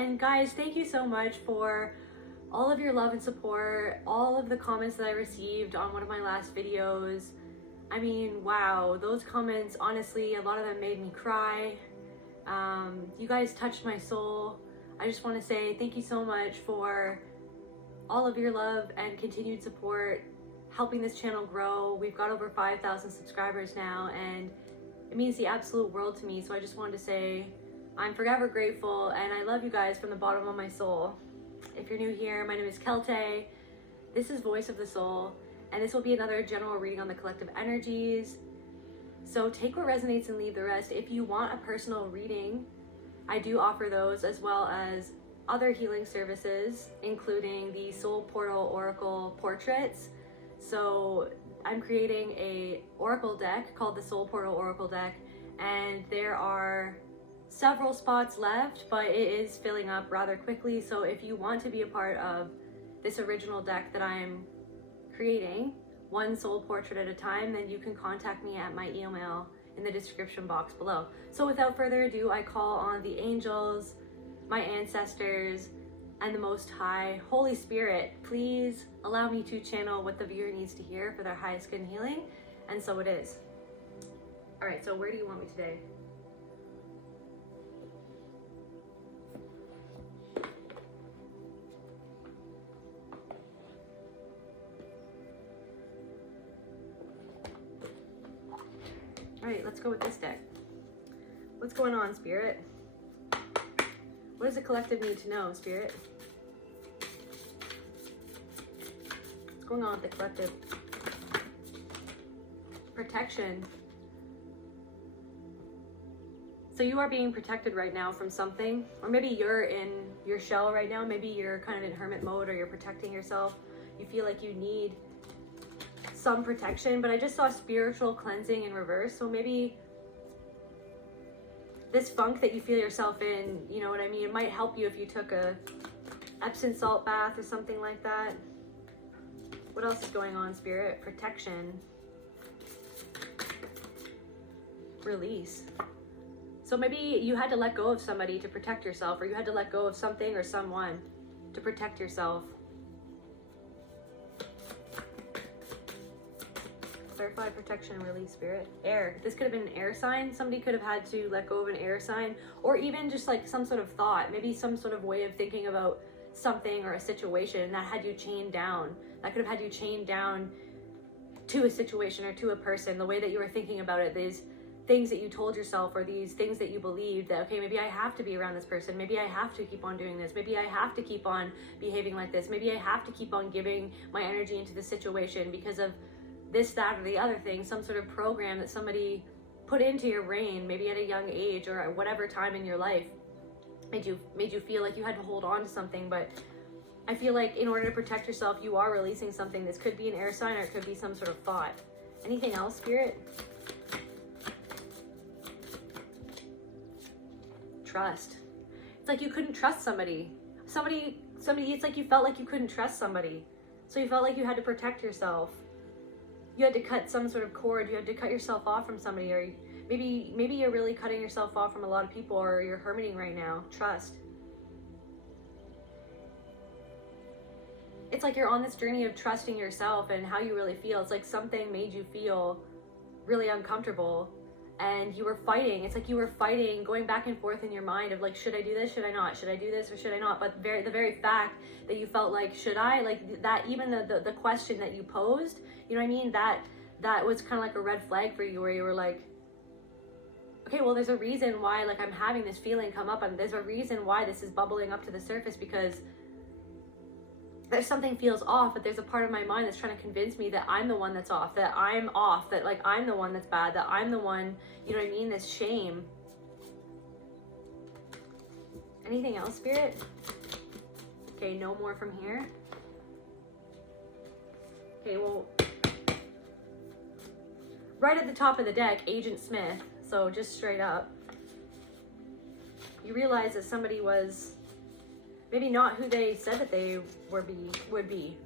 And guys, thank you so much for all of your love and support, all of the comments that I received on one of my last videos. I mean, wow, those comments, honestly, a lot of them made me cry. You guys touched my soul. I just want to say thank you so much for all of your love and continued support, helping this channel grow. We've got over 5,000 subscribers now, and it means the absolute world to me. So I just wanted to say I'm forever grateful, and I love you guys from the bottom of my soul. If you're new here, my name is Kelte. This is Voice of the Soul, and this will be another general reading on the collective energies. So take what resonates and leave the rest. If you want a personal reading, I do offer those, as well as other healing services, including the Soul Portal Oracle portraits. So I'm creating a oracle deck called the Soul Portal Oracle deck, and there are several spots left, but it is filling up rather quickly. So if you want to be a part of this original deck that I'm creating, one soul portrait at a time, then you can contact me at my email in the description box below. So without further ado, I call on the angels, my ancestors, and the Most High. Holy Spirit, please allow me to channel what the viewer needs to hear for their highest good and healing, and so it is. All right, so where do you want me today? All right, let's go with this deck. What's going on, Spirit? What does the collective need to know, Spirit? What's going on with the collective? Protection. So you are being protected right now from something, or maybe you're in your shell right now. Maybe you're kind of in hermit mode, or you're protecting yourself. You feel like you need some protection, but I just saw spiritual cleansing in reverse. So maybe this funk that you feel yourself in, you know what I mean, it might help you if you took a Epsom salt bath or something like that. What else is going on, Spirit? Protection. Release. So maybe you had to let go of somebody to protect yourself, or you had to let go of something or someone to protect yourself. Clarify, protection, and release, Spirit. Air. This could have been an air sign. Somebody could have had to let go of an air sign, or even just like some sort of thought, maybe some sort of way of thinking about something or a situation that had you chained down. That could have had you chained down to a situation or to a person. The way that you were thinking about it, these things that you told yourself, or these things that you believed that, okay, maybe I have to be around this person. Maybe I have to keep on doing this. Maybe I have to keep on behaving like this. Maybe I have to keep on giving my energy into this situation because of this, that, or the other thing, some sort of program that somebody put into your brain, maybe at a young age or at whatever time in your life, made you feel like you had to hold on to something. But I feel like in order to protect yourself, you are releasing something. This could be an air sign, or it could be some sort of thought. Anything else, Spirit? Trust. It's like you couldn't trust somebody. Somebody, it's like you felt like you couldn't trust somebody. So you felt like you had to protect yourself. You had to cut some sort of cord. You had to cut yourself off from somebody, or maybe you're really cutting yourself off from a lot of people, or you're hermiting right now. Trust. It's like you're on this journey of trusting yourself and how you really feel. It's like something made you feel really uncomfortable, and you were fighting. It's like you were fighting, going back and forth in your mind of like, should I do this? Should I not? Should I do this or should I not? But the very fact that you felt like, should I? Like that, even the question that you posed, you know what I mean? That was kind of like a red flag for you, where you were like, okay, well, there's a reason why like I'm having this feeling come up, and there's a reason why this is bubbling up to the surface, because there's something feels off, but there's a part of my mind that's trying to convince me that I'm the one that's off, that I'm off, that like I'm the one that's bad, that I'm the one, you know what I mean? This shame. Anything else, Spirit? Okay, no more from here. Okay, well, right at the top of the deck, Agent Smith. So just straight up, you realize that somebody was maybe not who they said that they would be.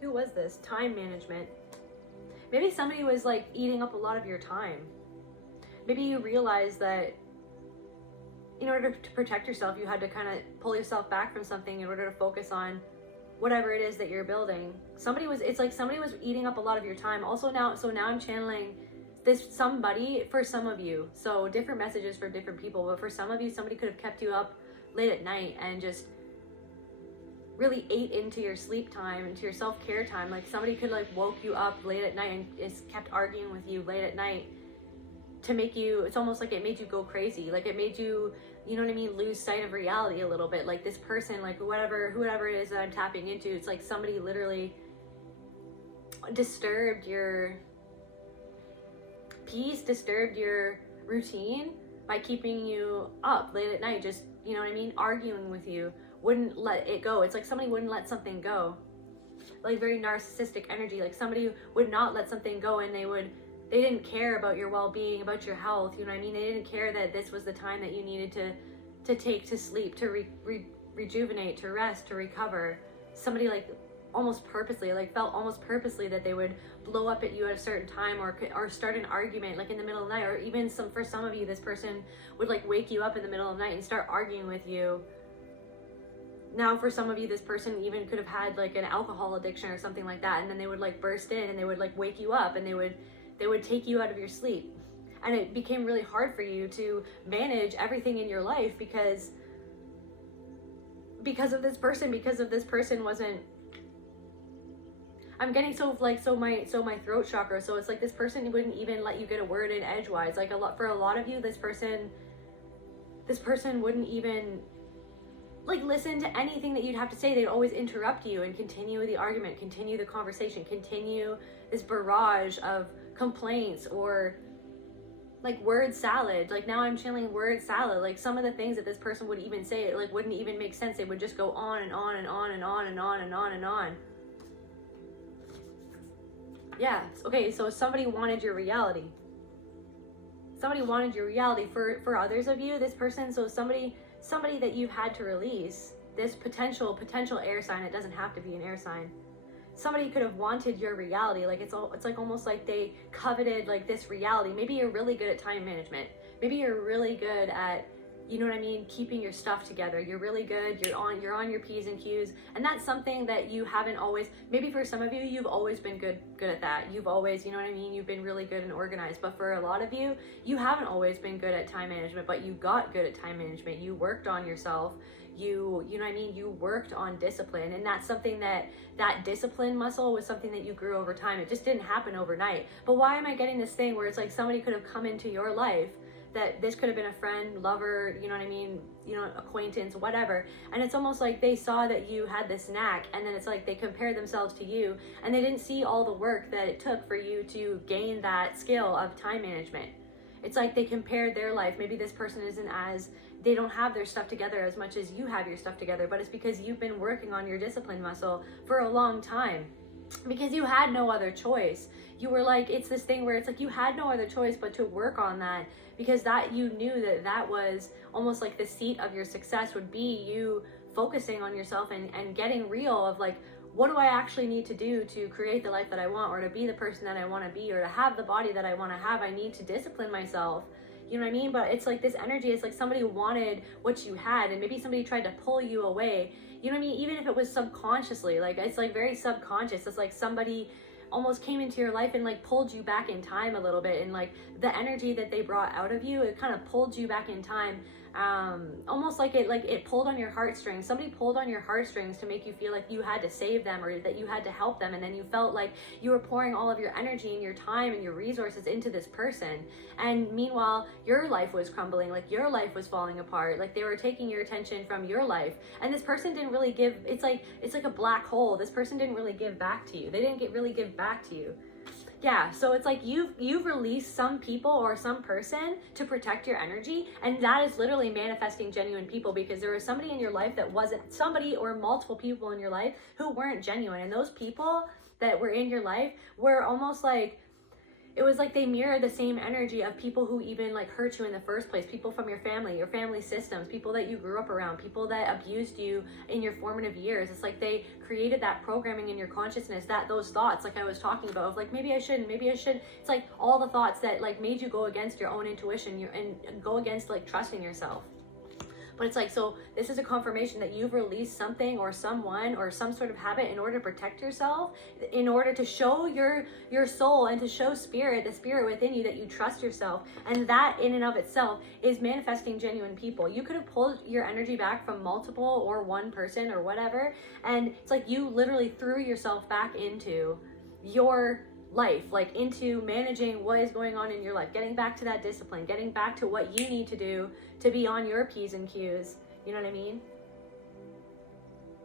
Who was this? Time management. Maybe somebody was like eating up a lot of your time. Maybe you realized that in order to protect yourself, you had to kind of pull yourself back from something in order to focus on whatever it is that you're building. It's like somebody was eating up a lot of your time. Also now I'm channeling this somebody for some of you. So different messages for different people, but for some of you, somebody could have kept you up late at night and just really ate into your sleep time, into your self-care time. Like somebody could like woke you up late at night and just kept arguing with you late at night to make you, it's almost like it made you go crazy. Like it made you, you know what I mean, lose sight of reality a little bit. Like this person, like whoever it is that I'm tapping into, it's like somebody literally disturbed your peace, disturbed your routine by keeping you up late at night, just, you know what I mean, arguing with you, wouldn't let it go. It's like somebody wouldn't let something go. Like very narcissistic energy. Like somebody would not let something go, and they didn't care about your well-being, about your health, you know what I mean? They didn't care that this was the time that you needed to take to sleep, to rejuvenate, to rest, to recover. Somebody like almost purposely, like felt almost purposely that they would blow up at you at a certain time or start an argument like in the middle of the night, or even for some of you, this person would like wake you up in the middle of the night and start arguing with you. Now for some of you, this person even could have had like an alcohol addiction or something like that, and then they would like burst in and they would like wake you up and they would take you out of your sleep. And it became really hard for you to manage everything in your life because of this person wasn't, I'm getting my throat chakra. So it's like this person wouldn't even let you get a word in edgewise. Like for a lot of you, this person wouldn't even like listen to anything that you'd have to say. They'd always interrupt you and continue the argument, continue the conversation, continue this barrage of complaints or like word salad. Like now I'm channeling word salad. Like some of the things that this person would even say, it like wouldn't even make sense. They would just go on and on and on and on and on and on and on. Yeah, okay, so somebody wanted your reality. Somebody wanted your reality. For others of you, this person, so somebody that you've had to release, this potential air sign. It doesn't have to be an air sign. Somebody could have wanted your reality. Like it's like almost like they coveted like this reality. Maybe you're really good at time management. Maybe you're really good at, you know what I mean, keeping your stuff together. You're really good. You're on your P's and Q's. And that's something that you haven't always, maybe for some of you, you've always been good at that. You've always, you know what I mean, you've been really good and organized. But for a lot of you, you haven't always been good at time management, but you got good at time management. You worked on yourself. You know what I mean, you worked on discipline. And that's something that discipline muscle was something that you grew over time. It just didn't happen overnight. But why am I getting this thing where it's like somebody could have come into your life, that this could have been a friend, lover, you know what I mean, you know, acquaintance, whatever. And it's almost like they saw that you had this knack, and then it's like they compared themselves to you, and they didn't see all the work that it took for you to gain that skill of time management. It's like they compared their life. Maybe this person they don't have their stuff together as much as you have your stuff together, but it's because you've been working on your discipline muscle for a long time, because you had no other choice. You were like, it's this thing where it's like you had no other choice but to work on that, because that you knew that was almost like the seat of your success would be you focusing on yourself and getting real of like, what do I actually need to do to create the life that I want, or to be the person that I want to be, or to have the body that I want to have? I need to discipline myself. You know what I mean? But it's like this energy, it's like somebody wanted what you had, and maybe somebody tried to pull you away. You know what I mean? Even if it was subconsciously, like it's like very subconscious. It's like somebody almost came into your life and like pulled you back in time a little bit, and like the energy that they brought out of you, it kind of pulled you back in time. Almost like it pulled on your heartstrings. Somebody pulled on your heartstrings to make you feel like you had to save them, or that you had to help them, and then you felt like you were pouring all of your energy and your time and your resources into this person, and meanwhile your life was crumbling, like your life was falling apart, like they were taking your attention from your life, and this person didn't really give. It's like a black hole. This person didn't really give back to you. They didn't really give back to you. Yeah, so it's like you've released some people or some person to protect your energy, and that is literally manifesting genuine people, because there was somebody in your life that wasn't, somebody or multiple people in your life who weren't genuine, and those people that were in your life were almost like, it was like they mirror the same energy of people who even like hurt you in the first place, people from your family systems, people that you grew up around, people that abused you in your formative years. It's like they created that programming in your consciousness, that those thoughts like I was talking about of like, maybe I shouldn't, maybe I should. It's like all the thoughts that like made you go against your own intuition and go against like trusting yourself. But it's like, so this is a confirmation that you've released something or someone or some sort of habit in order to protect yourself, in order to show your soul and to show spirit, the spirit within you, that you trust yourself. And that in and of itself is manifesting genuine people. You could have pulled your energy back from multiple or one person or whatever. And it's like you literally threw yourself back into your life, like into managing what is going on in your life, getting back to that discipline, getting back to what you need to do to be on your P's and Q's. You know what I mean?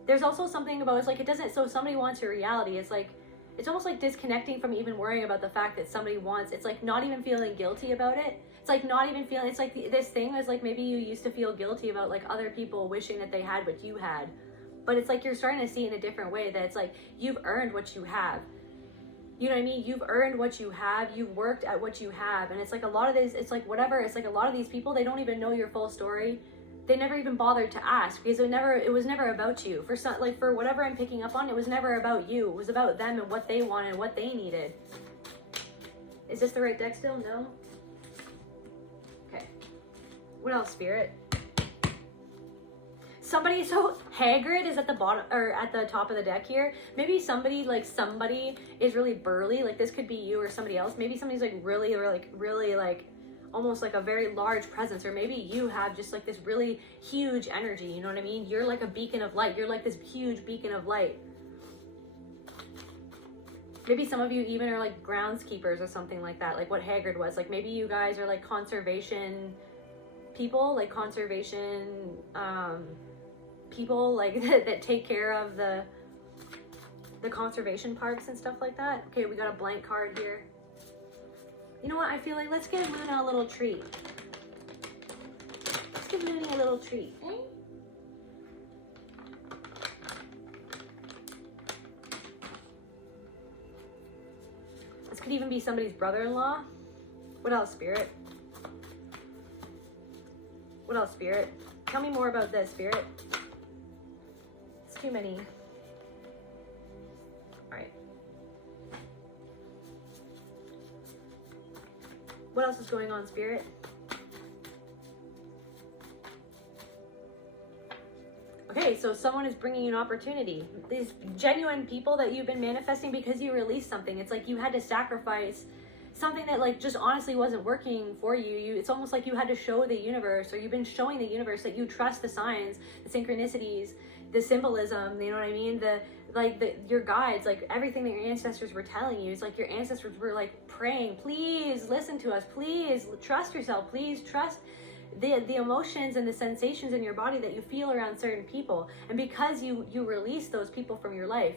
There's also something about, it's like, it doesn't, so somebody wants your reality. It's like, it's almost like disconnecting from even worrying about the fact that somebody wants, it's like not even feeling guilty about it. It's like not even feeling, it's like this thing is like, maybe you used to feel guilty about like other people wishing that they had what you had. But it's like, you're starting to see in a different way that it's like, you've earned what you have. You know what I mean? You've earned what you have. You've worked at what you have. And it's like a lot of this, it's like whatever, it's like a lot of these people, they don't even know your full story. They never even bothered to ask because it was never about you. For some, like for whatever I'm picking up on, it was never about you. It was about them and what they wanted, what they needed. Is this the right deck still? No? Okay. What else, Spirit? Somebody, so Hagrid is at the bottom or at the top of the deck here. Maybe somebody is really burly. Like this could be you or somebody else. Maybe somebody's like really like almost like a very large presence, or maybe you have just like this really huge energy. You know what I mean? You're like a beacon of light. You're like this huge beacon of light. Maybe some of you even are like groundskeepers or something like that, like what Hagrid was. Like maybe you guys are like conservation people, like conservation people like that take care of the conservation parks and stuff like that. Okay, we got a blank card here. You know what? I feel like let's give Luna a little treat. Let's give Luna a little treat. This could even be somebody's brother-in-law. What else, Spirit? What else, Spirit? Tell me more about this, Spirit. It's too many. All right. What else is going on, Spirit? Okay, so someone is bringing you an opportunity. These genuine people that you've been manifesting because you released something. It's like you had to sacrifice something that like just honestly wasn't working for you. It's almost like you had to show the universe, or you've been showing the universe that you trust the signs, the synchronicities, the symbolism, you know what I mean? Your guides, like everything that your ancestors were telling you. It's like your ancestors were like praying, please listen to us, please trust yourself, please trust the emotions and the sensations in your body that you feel around certain people. And because you release those people from your life,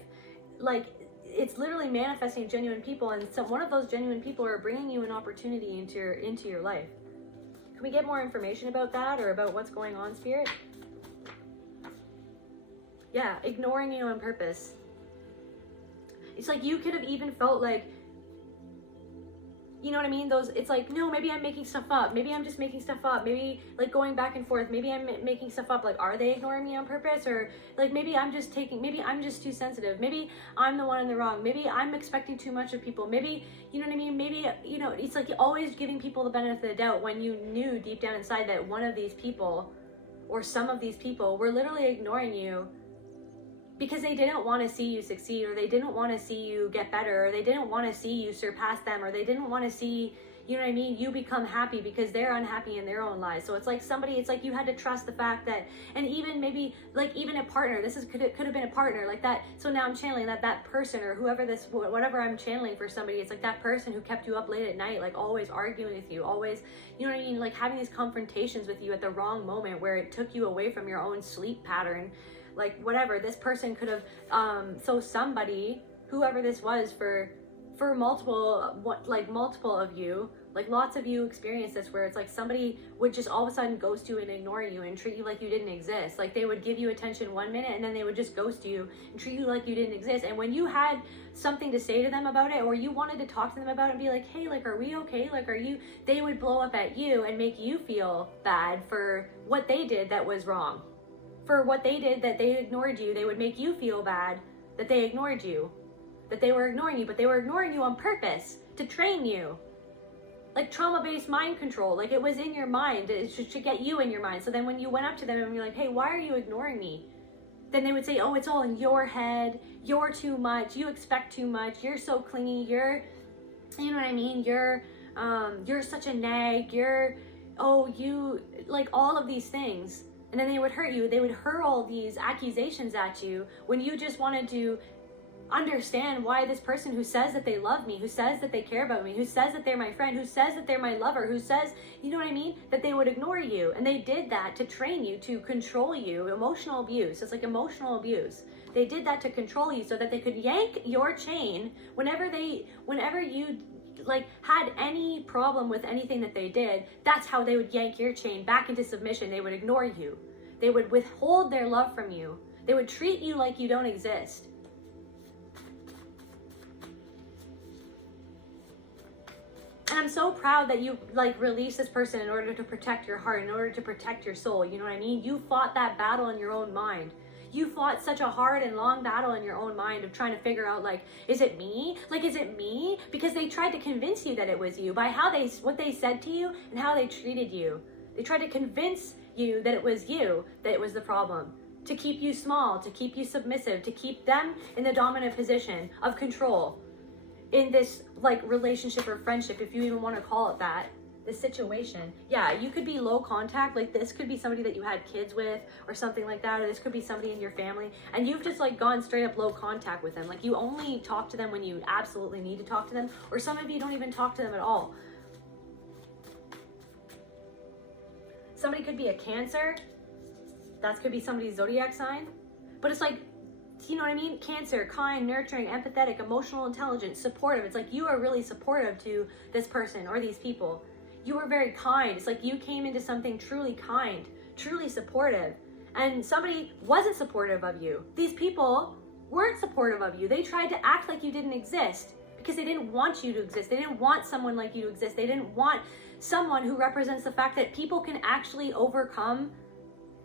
like it's literally manifesting genuine people, and so one of those genuine people are bringing you an opportunity into your life. Can we get more information about that, or about what's going on, Spirit? Yeah, ignoring you on purpose. It's like you could have even felt like, you know what I mean? It's like, no, maybe I'm making stuff up. Maybe I'm just making stuff up. Maybe like going back and forth. Maybe I'm making stuff up. Like, are they ignoring me on purpose? Or like, maybe I'm just too sensitive. Maybe I'm the one in the wrong. Maybe I'm expecting too much of people. Maybe, you know what I mean? Maybe, you know, it's like always giving people the benefit of the doubt when you knew deep down inside that one of these people or some of these people were literally ignoring you because they didn't want to see you succeed, or they didn't want to see you get better, or they didn't want to see you surpass them, or they didn't want to see, you know what I mean, you become happy because they're unhappy in their own lives. So it's like it's like you had to trust the fact that, and even maybe like even a partner, could have been a partner like that. So now I'm channeling that person or whatever I'm channeling for somebody, it's like that person who kept you up late at night, like always arguing with you, always, you know what I mean, like having these confrontations with you at the wrong moment where it took you away from your own sleep pattern. Like whatever, this person could have, so somebody, whoever this was for for multiple of you, like lots of you experience this, where it's like somebody would just all of a sudden ghost you and ignore you and treat you like you didn't exist. Like they would give you attention 1 minute and then they would just ghost you and treat you like you didn't exist. And when you had something to say to them about it, or you wanted to talk to them about it and be like, hey, like, are we okay? Like, they would blow up at you and make you feel bad for what they did that was wrong. For what they did that they ignored you, they would make you feel bad that they ignored you, that they were ignoring you, but they were ignoring you on purpose to train you. Like trauma-based mind control, like it was in your mind, it should get you in your mind. So then when you went up to them and you're like, hey, why are you ignoring me? Then they would say, oh, it's all in your head, you're too much, you expect too much, you're so clingy, you know what I mean, you're such a nag, you, like all of these things. And then they would hurt you, they would hurl these accusations at you when you just wanted to understand why this person who says that they love me, who says that they care about me, who says that they're my friend, who says that they're my lover, who says, you know what I mean, that they would ignore you. And they did that to train you, to control you. Emotional abuse. It's like emotional abuse. They did that to control you so that they could yank your chain whenever you like had any problem with anything that they did. That's how they would yank your chain back into submission. They would ignore you. They would withhold their love from you. They would treat you like you don't exist. And I'm so proud that you like released this person in order to protect your heart, in order to protect your soul. You know what I mean? You fought that battle in your own mind. You fought such a hard and long battle in your own mind of trying to figure out, like, is it me? Like, is it me? Because they tried to convince you that it was you by what they said to you and how they treated you. They tried to convince you that it was you, that it was the problem. To keep you small, to keep you submissive, to keep them in the dominant position of control. In this like relationship or friendship, if you even want to call it that, this situation. Yeah, you could be low contact, like this could be somebody that you had kids with or something like that, or this could be somebody in your family, and you've just like gone straight up low contact with them. Like you only talk to them when you absolutely need to talk to them, or some of you don't even talk to them at all. Somebody could be a Cancer. That could be somebody's zodiac sign. But it's like, you know what I mean? Cancer, kind, nurturing, empathetic, emotional, intelligent, supportive. It's like you are really supportive to this person or these people. You are very kind. It's like you came into something truly kind, truly supportive. And somebody wasn't supportive of you. These people weren't supportive of you. They tried to act like you didn't exist because they didn't want you to exist. They didn't want someone like you to exist. They didn't want someone who represents the fact that people can actually overcome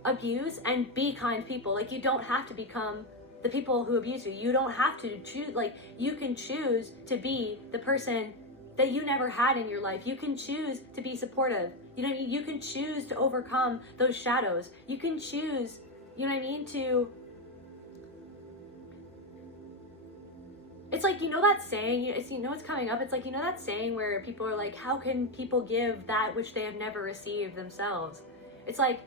abuse and be kind people. Like you don't have to become the people who abuse you. You don't have to choose, like you can choose to be the person that you never had in your life. You can choose to be supportive. You know what I mean? You can choose to overcome those shadows. You can choose, you know what I mean, it's like, you know that saying, you know what's coming up? It's like, you know that saying where people are like, how can people give that which they have never received themselves? It's like,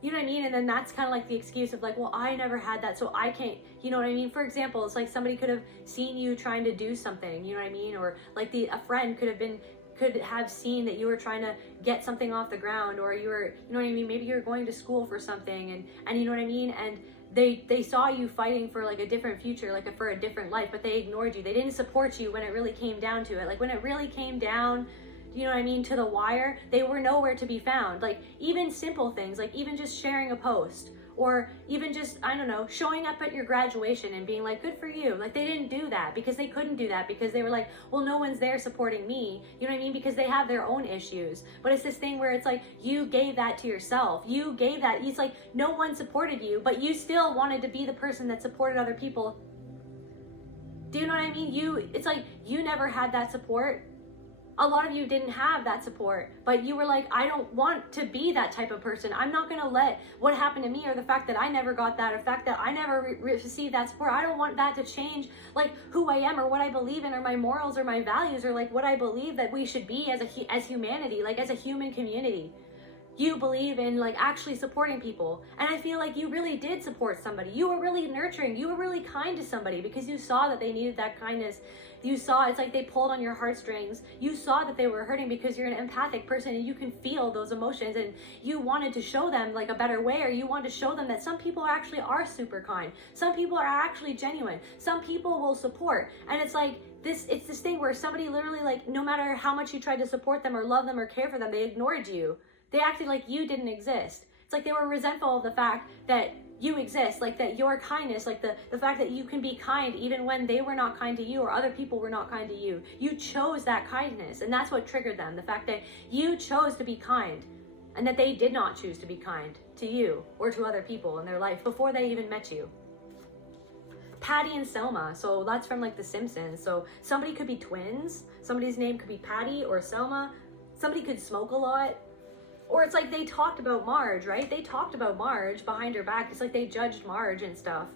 you know what I mean? And then that's kind of like the excuse of like, well, I never had that, so I can't, you know what I mean? For example, it's like somebody could have seen you trying to do something, you know what I mean? Or like a friend could have seen that you were trying to get something off the ground, or you were, you know what I mean? Maybe you're going to school for something and you know what I mean? And they saw you fighting for like a different future, like for a different life, but they ignored you. They didn't support you when it really came down to it. Like when it really came down, you know what I mean, to the wire, they were nowhere to be found. Like even simple things, like even just sharing a post, or even just, I don't know, showing up at your graduation and being like, good for you. Like they didn't do that because they couldn't do that because they were like, well, no one's there supporting me. You know what I mean? Because they have their own issues. But it's this thing where it's like, you gave that to yourself. You gave that. It's like no one supported you, but you still wanted to be the person that supported other people. Do you know what I mean? It's like you never had that support. A lot of you didn't have that support, but you were like, I don't want to be that type of person. I'm not going to let what happened to me, or the fact that I never got that, or the fact that I never received that support, I don't want that to change like who I am or what I believe in or my morals or my values or like what I believe that we should be as humanity, like as a human community. You believe in like actually supporting people, and I feel like you really did support somebody. You were really nurturing, you were really kind to somebody because you saw that they needed that kindness. You saw, it's like they pulled on your heartstrings. You saw that they were hurting because you're an empathic person and you can feel those emotions, and you wanted to show them like a better way, or you wanted to show them that some people actually are super kind. Some people are actually genuine. Some people will support, and it's like it's this thing where somebody literally, like, no matter how much you tried to support them or love them or care for them, they ignored you. They acted like you didn't exist. It's like they were resentful of the fact that you exist, like that your kindness, like the fact that you can be kind even when they were not kind to you or other people were not kind to you. You chose that kindness, and that's what triggered them. The fact that you chose to be kind and that they did not choose to be kind to you or to other people in their life before they even met you. Patty and Selma, so that's from like The Simpsons. So somebody could be twins, somebody's name could be Patty or Selma, somebody could smoke a lot. Or it's like they talked about Marge, right? They talked about Marge behind her back. It's like they judged Marge and stuff.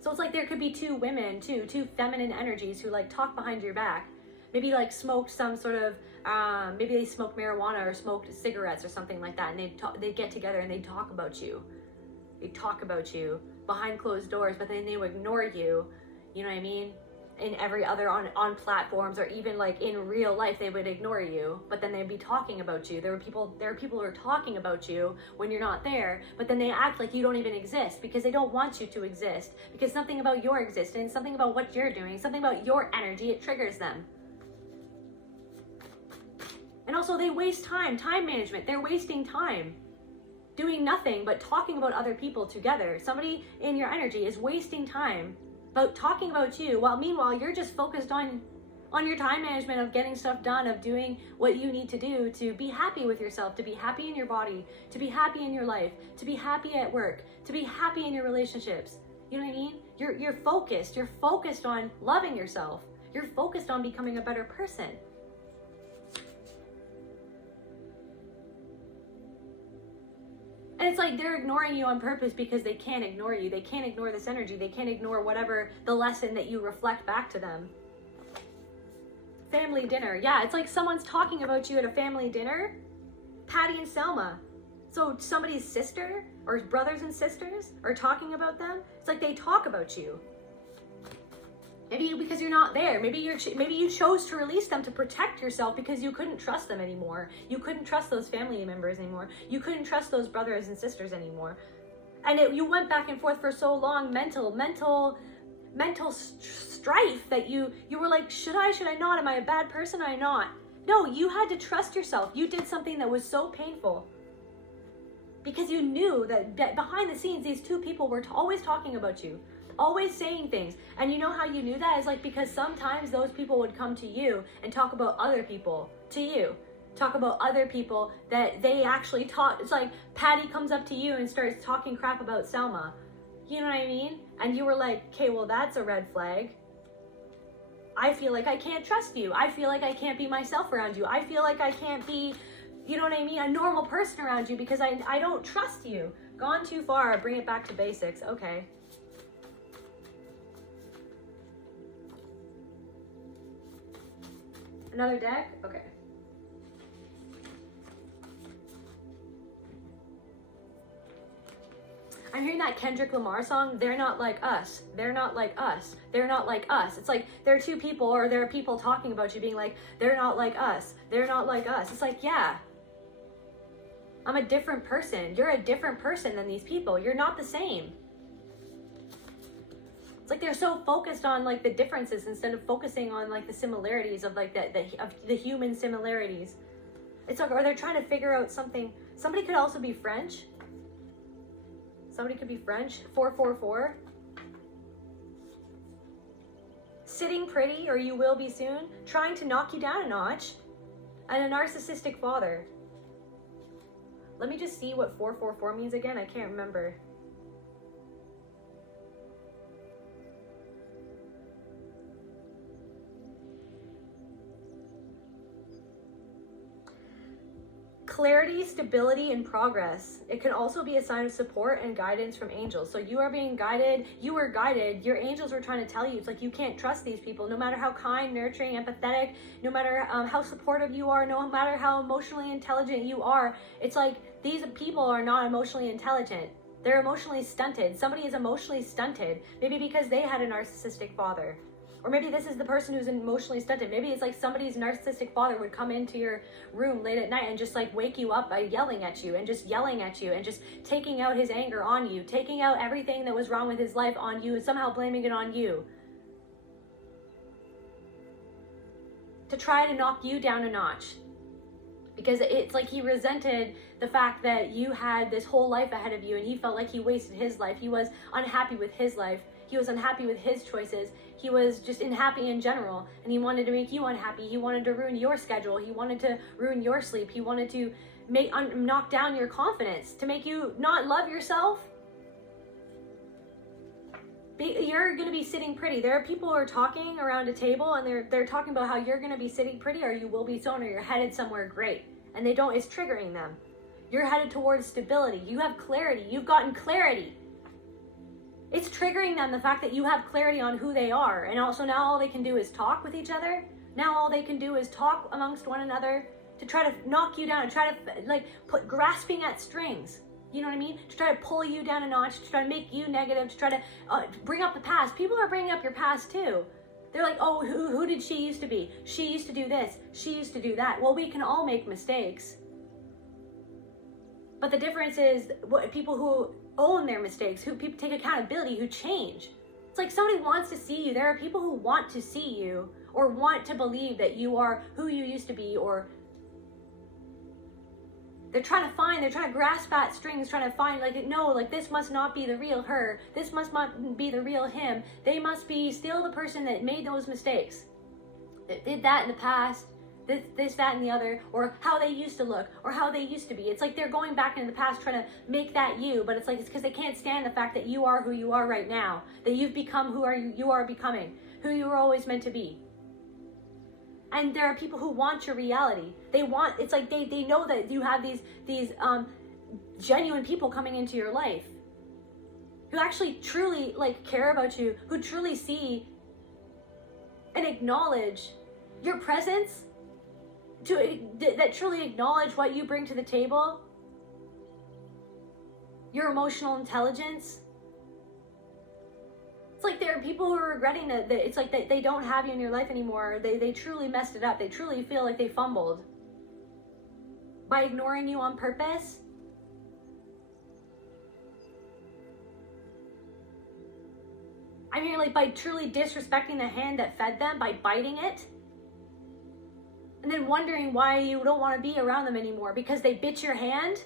So it's like there could be two women, two feminine energies who like talk behind your back. Maybe like smoked some sort of, maybe they smoked marijuana or smoked cigarettes or something like that. And they'd get together and they'd talk about you. They'd talk about you behind closed doors, but then they would ignore you. You know what I mean? In every other on platforms, or even like in real life, they would ignore you, but then they'd be talking about you. There are people who are talking about you when you're not there, but then they act like you don't even exist because they don't want you to exist, because something about your existence, something about what you're doing, something about your energy, it triggers them. And also they waste time management. They're wasting time doing nothing but talking about other people together. Somebody in your energy is wasting time about talking about you, while meanwhile you're just focused on your time management of getting stuff done, of doing what you need to do to be happy with yourself, to be happy in your body, to be happy in your life, to be happy at work, to be happy in your relationships. You know what I mean? You're focused on loving yourself. You're focused on becoming a better person. And it's like they're ignoring you on purpose because they can't ignore you. They can't ignore this energy. They can't ignore whatever the lesson that you reflect back to them. Family dinner. Yeah, it's like someone's talking about you at a family dinner. Patty and Selma. So somebody's sister or brothers and sisters are talking about them. It's like they talk about you. Maybe because you're not there. Maybe you chose to release them to protect yourself because you couldn't trust them anymore. You couldn't trust those family members anymore. You couldn't trust those brothers and sisters anymore. And you went back and forth for so long, mental strife, that you were like, should I not? Am I a bad person? Am I not? No, you had to trust yourself. You did something that was so painful because you knew that behind the scenes, these two people were always talking about you. Always saying things. And you know how you knew that is like because sometimes those people would come to you and talk about other people to you. Talk about other people that they actually taught. It's like Patty comes up to you and starts talking crap about Selma. You know what I mean? And you were like, okay, well, that's a red flag. I feel like I can't trust you. I feel like I can't be myself around you. I feel like I can't be, you know what I mean, a normal person around you because I don't trust you. Gone too far. Bring it back to basics. Okay. Another deck? Okay. I'm hearing that Kendrick Lamar song, They're Not Like Us. They're not like us. They're not like us. It's like there are two people, or there are people talking about you being like, they're not like us. They're not like us. It's like, yeah. I'm a different person. You're a different person than these people. You're not the same. It's like they're so focused on like the differences instead of focusing on like the similarities of like the human similarities. It's like, or they're trying to figure out something. Somebody could also be French. Somebody could be French. 444. Sitting pretty, or you will be soon. Trying to knock you down a notch. And a narcissistic father. Let me just see what 444 means again. I can't remember. Clarity, stability, and progress. It can also be a sign of support and guidance from angels. So you are being guided. You were guided. Your angels were trying to tell you. It's like you can't trust these people. No matter how kind, nurturing, empathetic, no matter how supportive you are, no matter how emotionally intelligent you are. It's like these people are not emotionally intelligent. They're emotionally stunted. Somebody is emotionally stunted. Maybe because they had a narcissistic father. Or maybe this is the person who's emotionally stunted. Maybe it's like somebody's narcissistic father would come into your room late at night and just like wake you up by yelling at you and just taking out his anger on you, taking out everything that was wrong with his life on you and somehow blaming it on you. to try to knock you down a notch. Because it's like he resented the fact that you had this whole life ahead of you and he felt like he wasted his life. He was unhappy with his life. He was unhappy with his choices. He was just unhappy in general, and he wanted to make you unhappy. He wanted to ruin your schedule. He wanted to ruin your sleep. He wanted to knock down your confidence, to make you not love yourself. You're going to be sitting pretty. There are people who are talking around a table and they're talking about how you're going to be sitting pretty, or you will be so, or you're headed somewhere great, and it's triggering them. You're headed towards stability. You have clarity. You've gotten clarity. It's triggering them, the fact that you have clarity on who they are. And also now all they can do is talk with each other. Now all they can do is talk amongst one another to try to knock you down and try to grasping at strings. You know what I mean? To try to pull you down a notch, to try to make you negative, to try to bring up the past. People are bringing up your past too. They're like, oh, who did she used to be? She used to do this. She used to do that. Well, we can all make mistakes. But the difference is people who own their mistakes, who people take accountability, who change. It's like somebody wants to see you. There are people who want to see you or want to believe that you are who you used to be, or they're trying to grasp at strings, trying to find this must not be the real her. This must not be the real him. They must be still the person that made those mistakes, that did that in the past, this, that, and the other, or how they used to look, or how they used to be. It's like they're going back into the past trying to make that you, but it's because they can't stand the fact that you are who you are right now, that you've become who you are becoming, who you were always meant to be. And there are people who want your reality. It's like they know that you have these genuine people coming into your life who actually truly care about you, who truly see and acknowledge your presence, that truly acknowledge what you bring to the table, your emotional intelligence. It's like there are people who are regretting that it's like that they don't have you in your life anymore. They truly messed it up. They truly feel like they fumbled by ignoring you on purpose. I mean, by truly disrespecting the hand that fed them, by biting it. And then wondering why you don't want to be around them anymore because they bit your hand.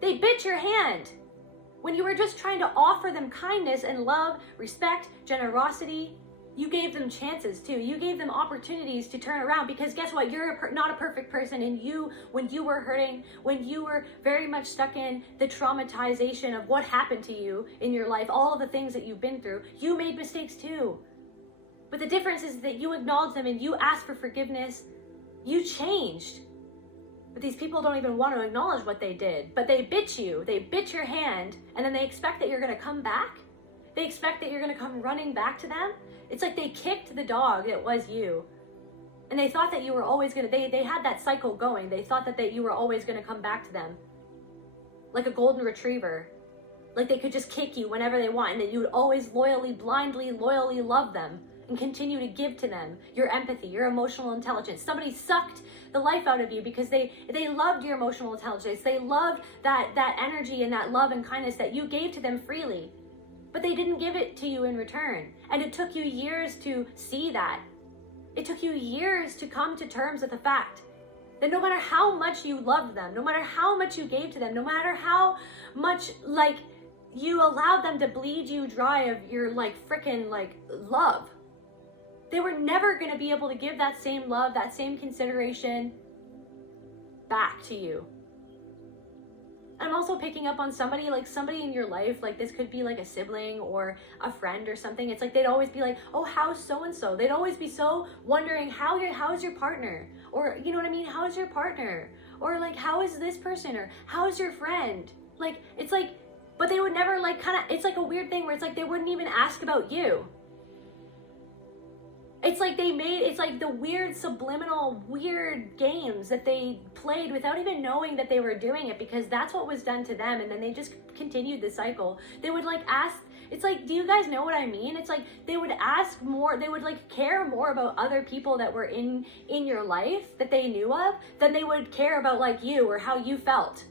They bit your hand when you were just trying to offer them kindness and love, respect, generosity. You gave them chances too. You gave them opportunities to turn around, because guess what? You're not a perfect person. And when you were hurting, when you were very much stuck in the traumatization of what happened to you in your life, all of the things that you've been through, you made mistakes too. But the difference is that you acknowledged them and you asked for forgiveness. You changed. But these people don't even want to acknowledge what they did. But they bit you. They bit your hand. And then they expect that you're going to come back. They expect that you're going to come running back to them. It's like they kicked the dog that was you. And they thought that you were always going to... They had that cycle going. They thought that you were always going to come back to them. Like a golden retriever. Like they could just kick you whenever they want. And that you would always blindly, loyally love them. And continue to give to them your empathy, your emotional intelligence. Somebody sucked the life out of you because they loved your emotional intelligence. They loved that energy and that love and kindness that you gave to them freely. But they didn't give it to you in return. And it took you years to see that. It took you years to come to terms with the fact that no matter how much you loved them, no matter how much you gave to them, no matter how much you allowed them to bleed you dry of your freaking love, they were never going to be able to give that same love, that same consideration back to you. I'm also picking up on somebody in your life, this could be a sibling or a friend or something. It's they'd always be oh, how's so-and-so? They'd always be so wondering how is your partner? Or, you know what I mean? How is your partner? Or how is this person? Or how's your friend? But they would never it's a weird thing where it's they wouldn't even ask about you. It's the weird subliminal weird games that they played without even knowing that they were doing it, because that's what was done to them, and then they just continued the cycle. They would ask, it's do you guys know what I mean? It's they would ask more, they would care more about other people that were in your life that they knew of than they would care about you or how you felt.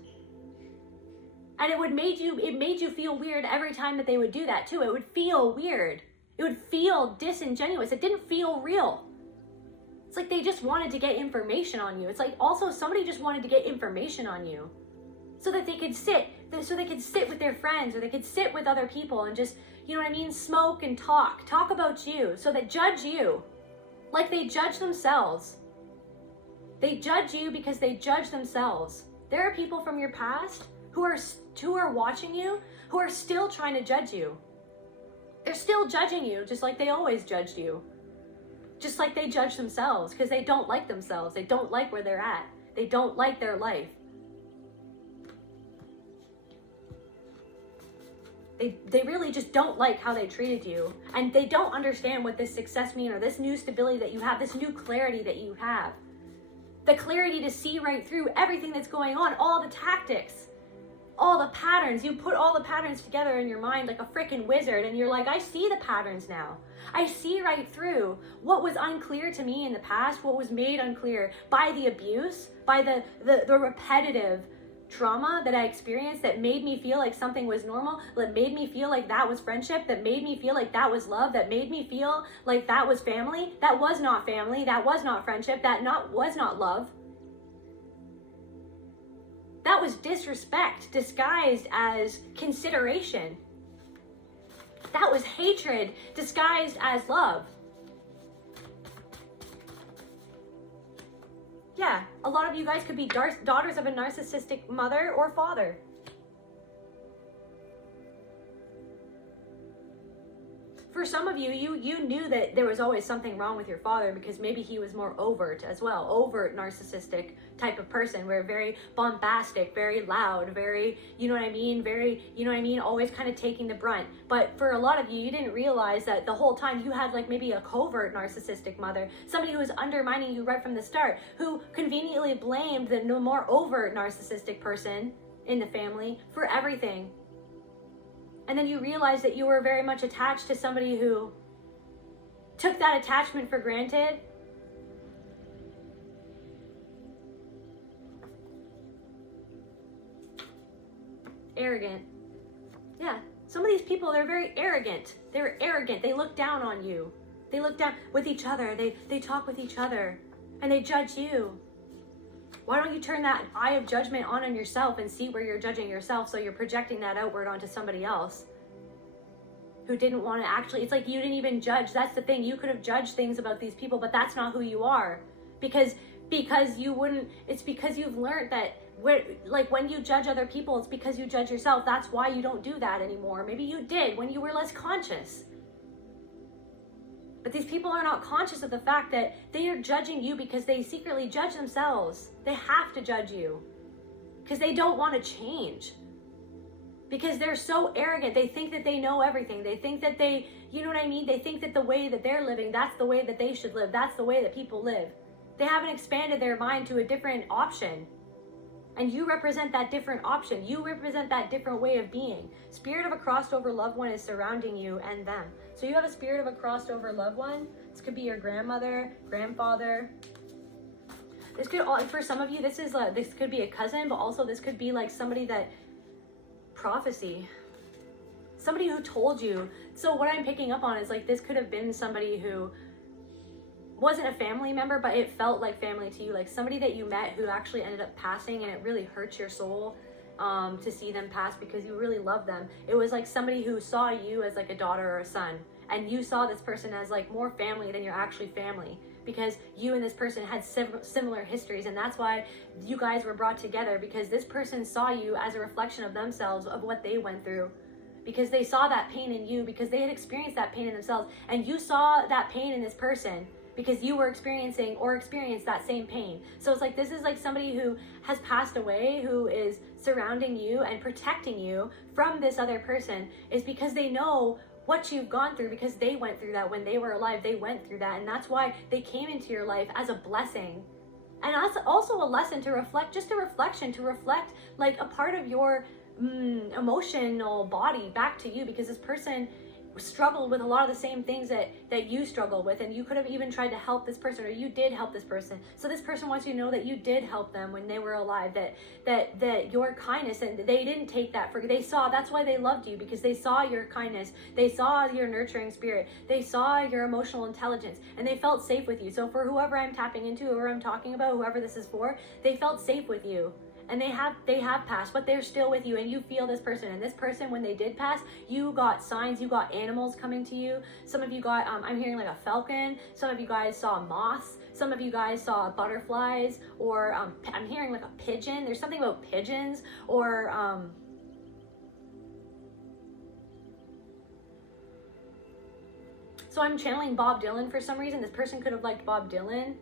And it made you feel weird every time that they would do that too. It would feel weird. It would feel disingenuous. It didn't feel real. It's like they just wanted to get information on you. It's like also somebody just wanted to get information on you so that they could sit with their friends, or they could sit with other people and just, you know what I mean, smoke and talk about you, so that judge you like they judge themselves. They judge you because they judge themselves. There are people from your past who are watching you, who are still trying to judge you. They're still judging you just like they always judged you. Just like they judge themselves, because they don't like themselves. They don't like where they're at. They don't like their life. They really just don't like how they treated you. And they don't understand what this success means, or this new stability that you have, this new clarity that you have. The clarity to see right through everything that's going on, all the tactics, all the patterns. You put all the patterns together in your mind like a freaking wizard, and you're like, I see the patterns now. I see right through what was unclear to me in the past, what was made unclear by the abuse, by the repetitive trauma that I experienced, that made me feel like something was normal, that made me feel like that was friendship, that made me feel like that was love, that made me feel like that was family. That was not family, that was not friendship, was not love. That was disrespect disguised as consideration. That was hatred disguised as love. Yeah, a lot of you guys could be daughters of a narcissistic mother or father. For some of you, you knew that there was always something wrong with your father, because maybe he was more overt as well. Overt narcissistic type of person, where very bombastic, very loud, very, you know what I mean? Very, you know what I mean? Always kind of taking the brunt. But for a lot of you, you didn't realize that the whole time you had like maybe a covert narcissistic mother, somebody who was undermining you right from the start, who conveniently blamed the more overt narcissistic person in the family for everything. And then you realize that you were very much attached to somebody who took that attachment for granted. Arrogant. Yeah, some of these people, they're very arrogant. They're arrogant. They look down on you. They look down with each other. They talk with each other, and they judge you. Why don't you turn that eye of judgment on yourself and see where you're judging yourself, so you're projecting that outward onto somebody else who didn't want to actually, it's like you didn't even judge. That's the thing. You could have judged things about these people, but that's not who you are. Because you wouldn't, it's because you've learned that when you judge other people, it's because you judge yourself. That's why you don't do that anymore. Maybe you did when you were less conscious. But these people are not conscious of the fact that they are judging you because they secretly judge themselves. They have to judge you because they don't want to change. Because they're so arrogant. They think that they know everything. They think that they, you know what I mean? They think that the way that they're living, that's the way that they should live. That's the way that people live. They haven't expanded their mind to a different option. And you represent that different option. You represent that different way of being. Spirit of a crossed over loved one is surrounding you and them. So you have a spirit of a crossed over loved one. This could be your grandmother, grandfather. This could, for some of you, this could be a cousin, but also this could be like somebody that, prophecy. Somebody who told you. So what I'm picking up on is like this could have been somebody who wasn't a family member, but it felt like family to you, like somebody that you met who actually ended up passing, and it really hurts your soul to see them pass because you really love them. It was like somebody who saw you as like a daughter or a son, and you saw this person as like more family than you're actually family, because you and this person had similar histories, and that's why you guys were brought together, because this person saw you as a reflection of themselves, of what they went through, because they saw that pain in you, because they had experienced that pain in themselves, and you saw that pain in this person because you were experiencing or experienced that same pain. So it's like, this is like somebody who has passed away, who is surrounding you and protecting you from this other person, is because they know what you've gone through, because they went through that when they were alive. They went through that, and that's why they came into your life as a blessing. And that's also a lesson to reflect, just a reflection to reflect like a part of your emotional body back to you, because this person struggled with a lot of the same things that you struggle with, and you could have even tried to help this person, or you did help this person. So this person wants you to know that you did help them when they were alive, that your kindness, and they didn't take that for, they saw, that's why they loved you, because they saw your kindness, they saw your nurturing spirit, they saw your emotional intelligence, and they felt safe with you. So for whoever I'm tapping into, whoever I'm talking about, whoever this is for, they felt safe with you. And they have passed, but they're still with you, and you feel this person. And this person, when they did pass, you got signs, you got animals coming to you. Some of you got, I'm hearing like a falcon. Some of you guys saw moths. Some of you guys saw butterflies, or I'm hearing like a pigeon. There's something about pigeons, or so I'm channeling Bob Dylan for some reason. This person could have liked Bob Dylan.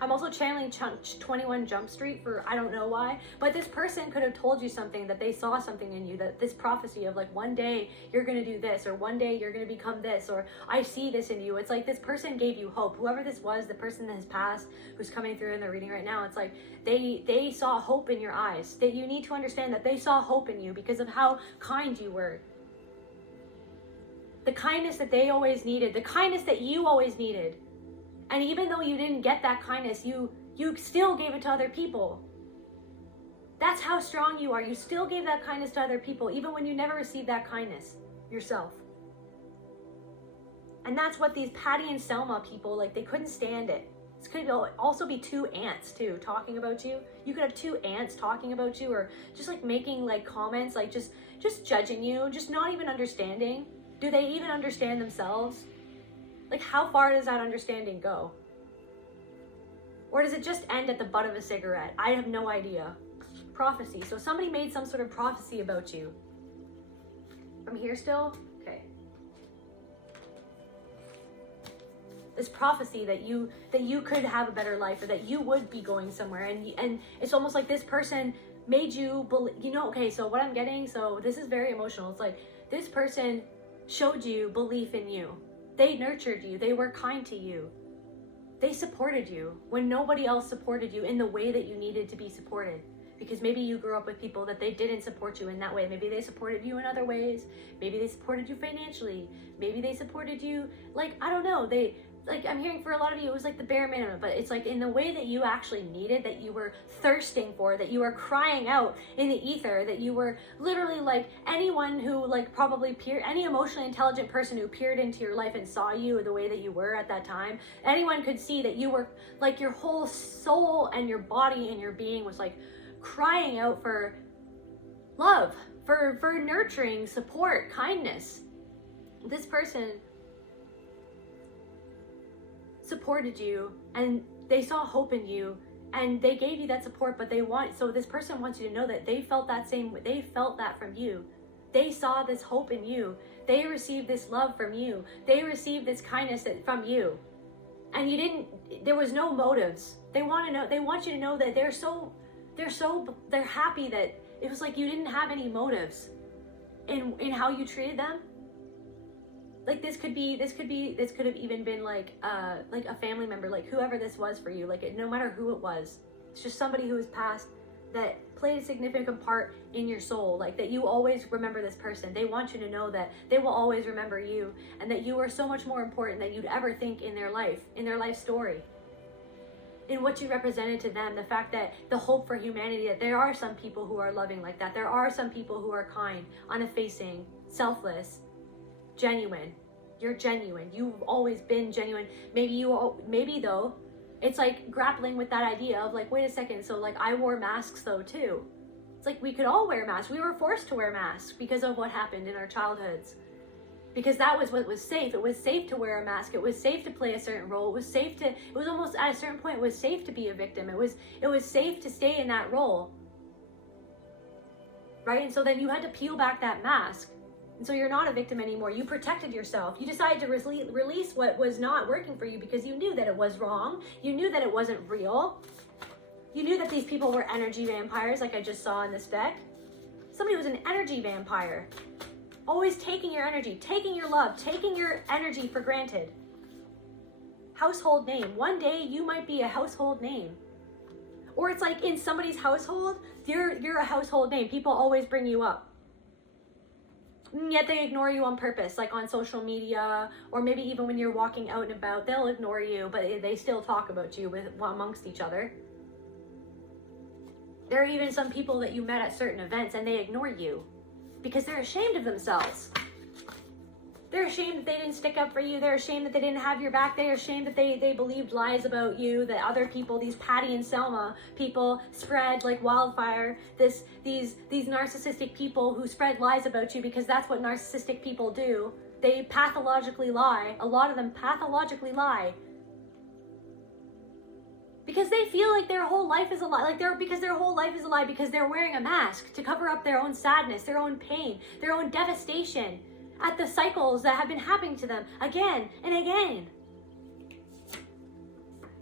I'm also channeling 21 Jump Street for, I don't know why, but this person could have told you something, that they saw something in you, that this prophecy of like, one day you're going to do this, or one day you're going to become this, or I see this in you. It's like this person gave you hope. Whoever this was, the person that has passed, who's coming through in the reading right now, it's like they saw hope in your eyes. That you need to understand that they saw hope in you because of how kind you were. The kindness that they always needed, the kindness that you always needed. And even though you didn't get that kindness, you still gave it to other people. That's how strong you are. You still gave that kindness to other people, even when you never received that kindness yourself. And that's what these Patty and Selma people, like, they couldn't stand it. This could also be two ants too, talking about you. You could have two ants talking about you, or just like making like comments, like just judging you, just not even understanding. Do they even understand themselves? Like, how far does that understanding go? Or does it just end at the butt of a cigarette? I have no idea. Prophecy. So somebody made some sort of prophecy about you. I'm here still? Okay. This prophecy that you could have a better life, or that you would be going somewhere. And it's almost like this person made you believe, okay, so what I'm getting, so this is very emotional. It's like this person showed you belief in you. They nurtured you. They were kind to you. They supported you when nobody else supported you in the way that you needed to be supported. Because maybe you grew up with people that they didn't support you in that way. Maybe they supported you in other ways. Maybe they supported you financially. Maybe they supported you, like, I don't know. I'm hearing for a lot of you, it was like the bare minimum, but it's like in the way that you actually needed, that you were thirsting for, that you were crying out in the ether, that you were literally like anyone who like probably any emotionally intelligent person who peered into your life and saw you the way that you were at that time, anyone could see that you were like, your whole soul and your body and your being was like crying out for love, for nurturing, support, kindness. This person supported you, and they saw hope in you, and they gave you that support, but so this person wants you to know that they felt that from you. They saw this hope in you. They received this love from you. They received this kindness from you. And there was no motives. They want you to know that they're happy that it was like you didn't have any motives in how you treated them. Like this could have even been like a family member, like whoever this was for you, like no matter who it was, it's just somebody who has passed that played a significant part in your soul, like that you always remember this person. They want you to know that they will always remember you, and that you are so much more important than you'd ever think in their life story, in what you represented to them, the fact that the hope for humanity, that there are some people who are loving like that. There are some people who are kind, uneffacing, selfless, genuine. You're genuine. You've always been genuine. Maybe though, it's like grappling with that idea of like, wait a second, so like I wore masks though too. It's like we could all wear masks. We were forced to wear masks because of what happened in our childhoods. Because that was what was safe. It was safe to wear a mask. It was safe to play a certain role. It was almost at a certain point, it was safe to be a victim. It was safe to stay in that role. Right? And so then you had to peel back that mask. And so you're not a victim anymore. You protected yourself. You decided to release what was not working for you because you knew that it was wrong. You knew that it wasn't real. You knew that these people were energy vampires, like I just saw in this deck. Somebody was an energy vampire. Always taking your energy, taking your love, taking your energy for granted. Household name. One day you might be a household name. Or it's like in somebody's household, you're a household name. People always bring you up. And yet they ignore you on purpose, like on social media, or maybe even when you're walking out and about, they'll ignore you, but they still talk about you amongst each other. There are even some people that you met at certain events and they ignore you because they're ashamed of themselves. They're ashamed that they didn't stick up for you. They're ashamed that they didn't have your back. They're ashamed that they believed lies about you, that other people, these Patty and Selma people, spread like wildfire. These narcissistic people who spread lies about you, because that's what narcissistic people do. They pathologically lie. A lot of them pathologically lie. Because they feel like their whole life is a lie. Because their whole life is a lie, because they're wearing a mask to cover up their own sadness, their own pain, their own devastation at the cycles that have been happening to them again and again.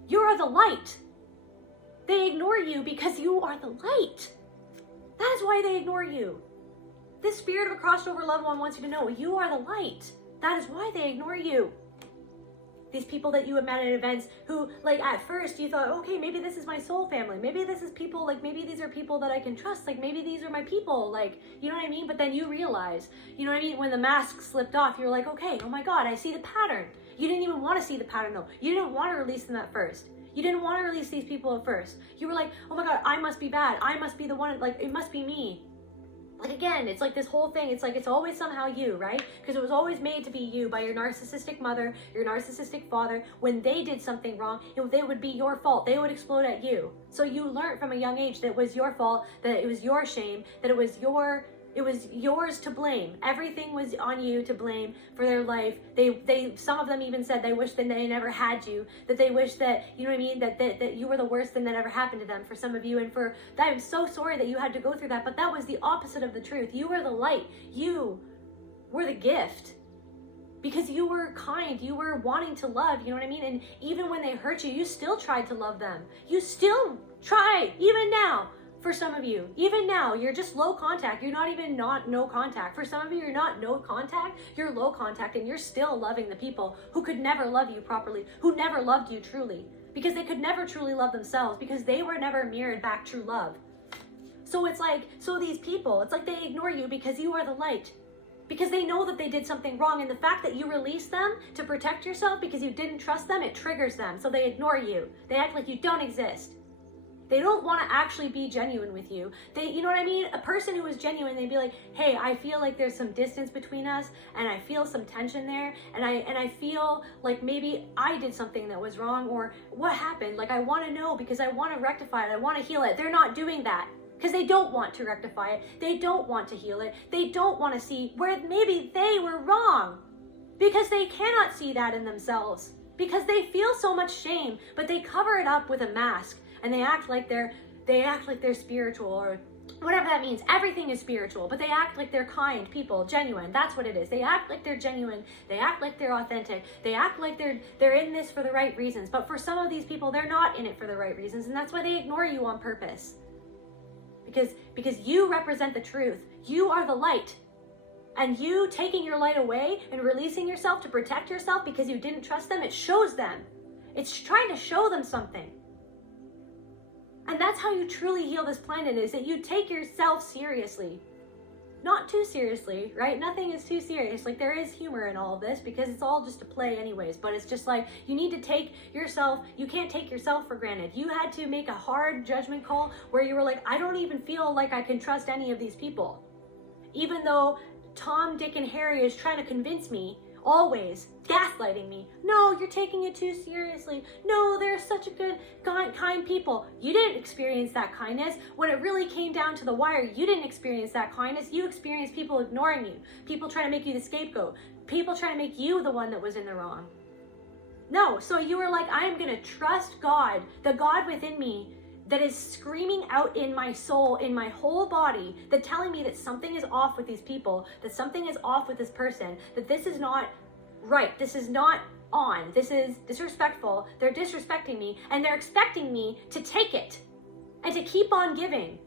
You are the light. They ignore you because you are the light. That is why they ignore you. This spirit of a crossed over loved one wants you to know you are the light. That is why they ignore you. These people that you have met at events who, like, at first you thought, okay, maybe this is my soul family. Maybe this is people, like, maybe these are people that I can trust. Like, maybe these are my people. Like, you know what I mean? But then you realize, you know what I mean? When the mask slipped off, you're like, okay, oh my God, I see the pattern. You didn't even want to see the pattern though. You didn't want to release them at first. You didn't want to release these people at first. You were like, oh my God, I must be bad. I must be the one, like, it must be me. Like, again, it's like this whole thing, it's like it's always somehow you, right? Because it was always made to be you by your narcissistic mother, your narcissistic father. When they did something wrong, they would be your fault. They would explode at you. So you learned from a young age that it was your fault, that it was your shame, that it was yours to blame. Everything was on you to blame for their life. They some of them even said they wish that they never had you, that they wish that, you know what I mean, that you were the worst thing that ever happened to them, for some of you. And for that, I'm so sorry that you had to go through that, but that was the opposite of the truth. You were the light. You were the gift. Because you were kind, you were wanting to love, you know what I mean? And even when they hurt you, you still tried to love them. You still try, even now. For some of you, even now, you're just low contact. You're not even no contact. For some of you, you're not no contact, you're low contact, and you're still loving the people who could never love you properly, who never loved you truly, because they could never truly love themselves, because they were never mirrored back true love. So it's like, so these people, it's like they ignore you because you are the light, because they know that they did something wrong, and the fact that you release them to protect yourself because you didn't trust them, it triggers them, so they ignore you. They act like you don't exist. They don't want to actually be genuine with you. You know what I mean? A person who is genuine, they'd be like, hey, I feel like there's some distance between us, and I feel some tension there, and I feel like maybe I did something that was wrong, or what happened? Like, I want to know because I want to rectify it. I want to heal it. They're not doing that because they don't want to rectify it. They don't want to heal it. They don't want to see where maybe they were wrong, because they cannot see that in themselves, because they feel so much shame, but they cover it up with a mask. And they act like they're spiritual, or whatever that means. Everything is spiritual, but they act like they're kind people, genuine. That's what it is. They act like they're genuine. They act like they're authentic. They act like they're in this for the right reasons. But for some of these people, they're not in it for the right reasons, and that's why they ignore you on purpose. Because you represent the truth. You are the light. And you taking your light away and releasing yourself to protect yourself because you didn't trust them, it shows them. It's trying to show them something. And that's how you truly heal this planet, is that you take yourself seriously. Not too seriously, right? Nothing is too serious. Like, there is humor in all of this because it's all just a play anyways. But it's just like, you need to take yourself, you can't take yourself for granted. You had to make a hard judgment call where you were like, I don't even feel like I can trust any of these people. Even though Tom, Dick, and Harry is trying to convince me, always gaslighting me. No, you're taking it too seriously. No, they're such a good, kind people. You didn't experience that kindness. When it really came down to the wire, you didn't experience that kindness. You experienced people ignoring you, people trying to make you the scapegoat, people trying to make you the one that was in the wrong. No, so you were like, I am going to trust God, the God within me that is screaming out in my soul, in my whole body, that telling me that something is off with these people, that something is off with this person, that this is not right, this is not on, this is disrespectful, they're disrespecting me, and they're expecting me to take it and to keep on giving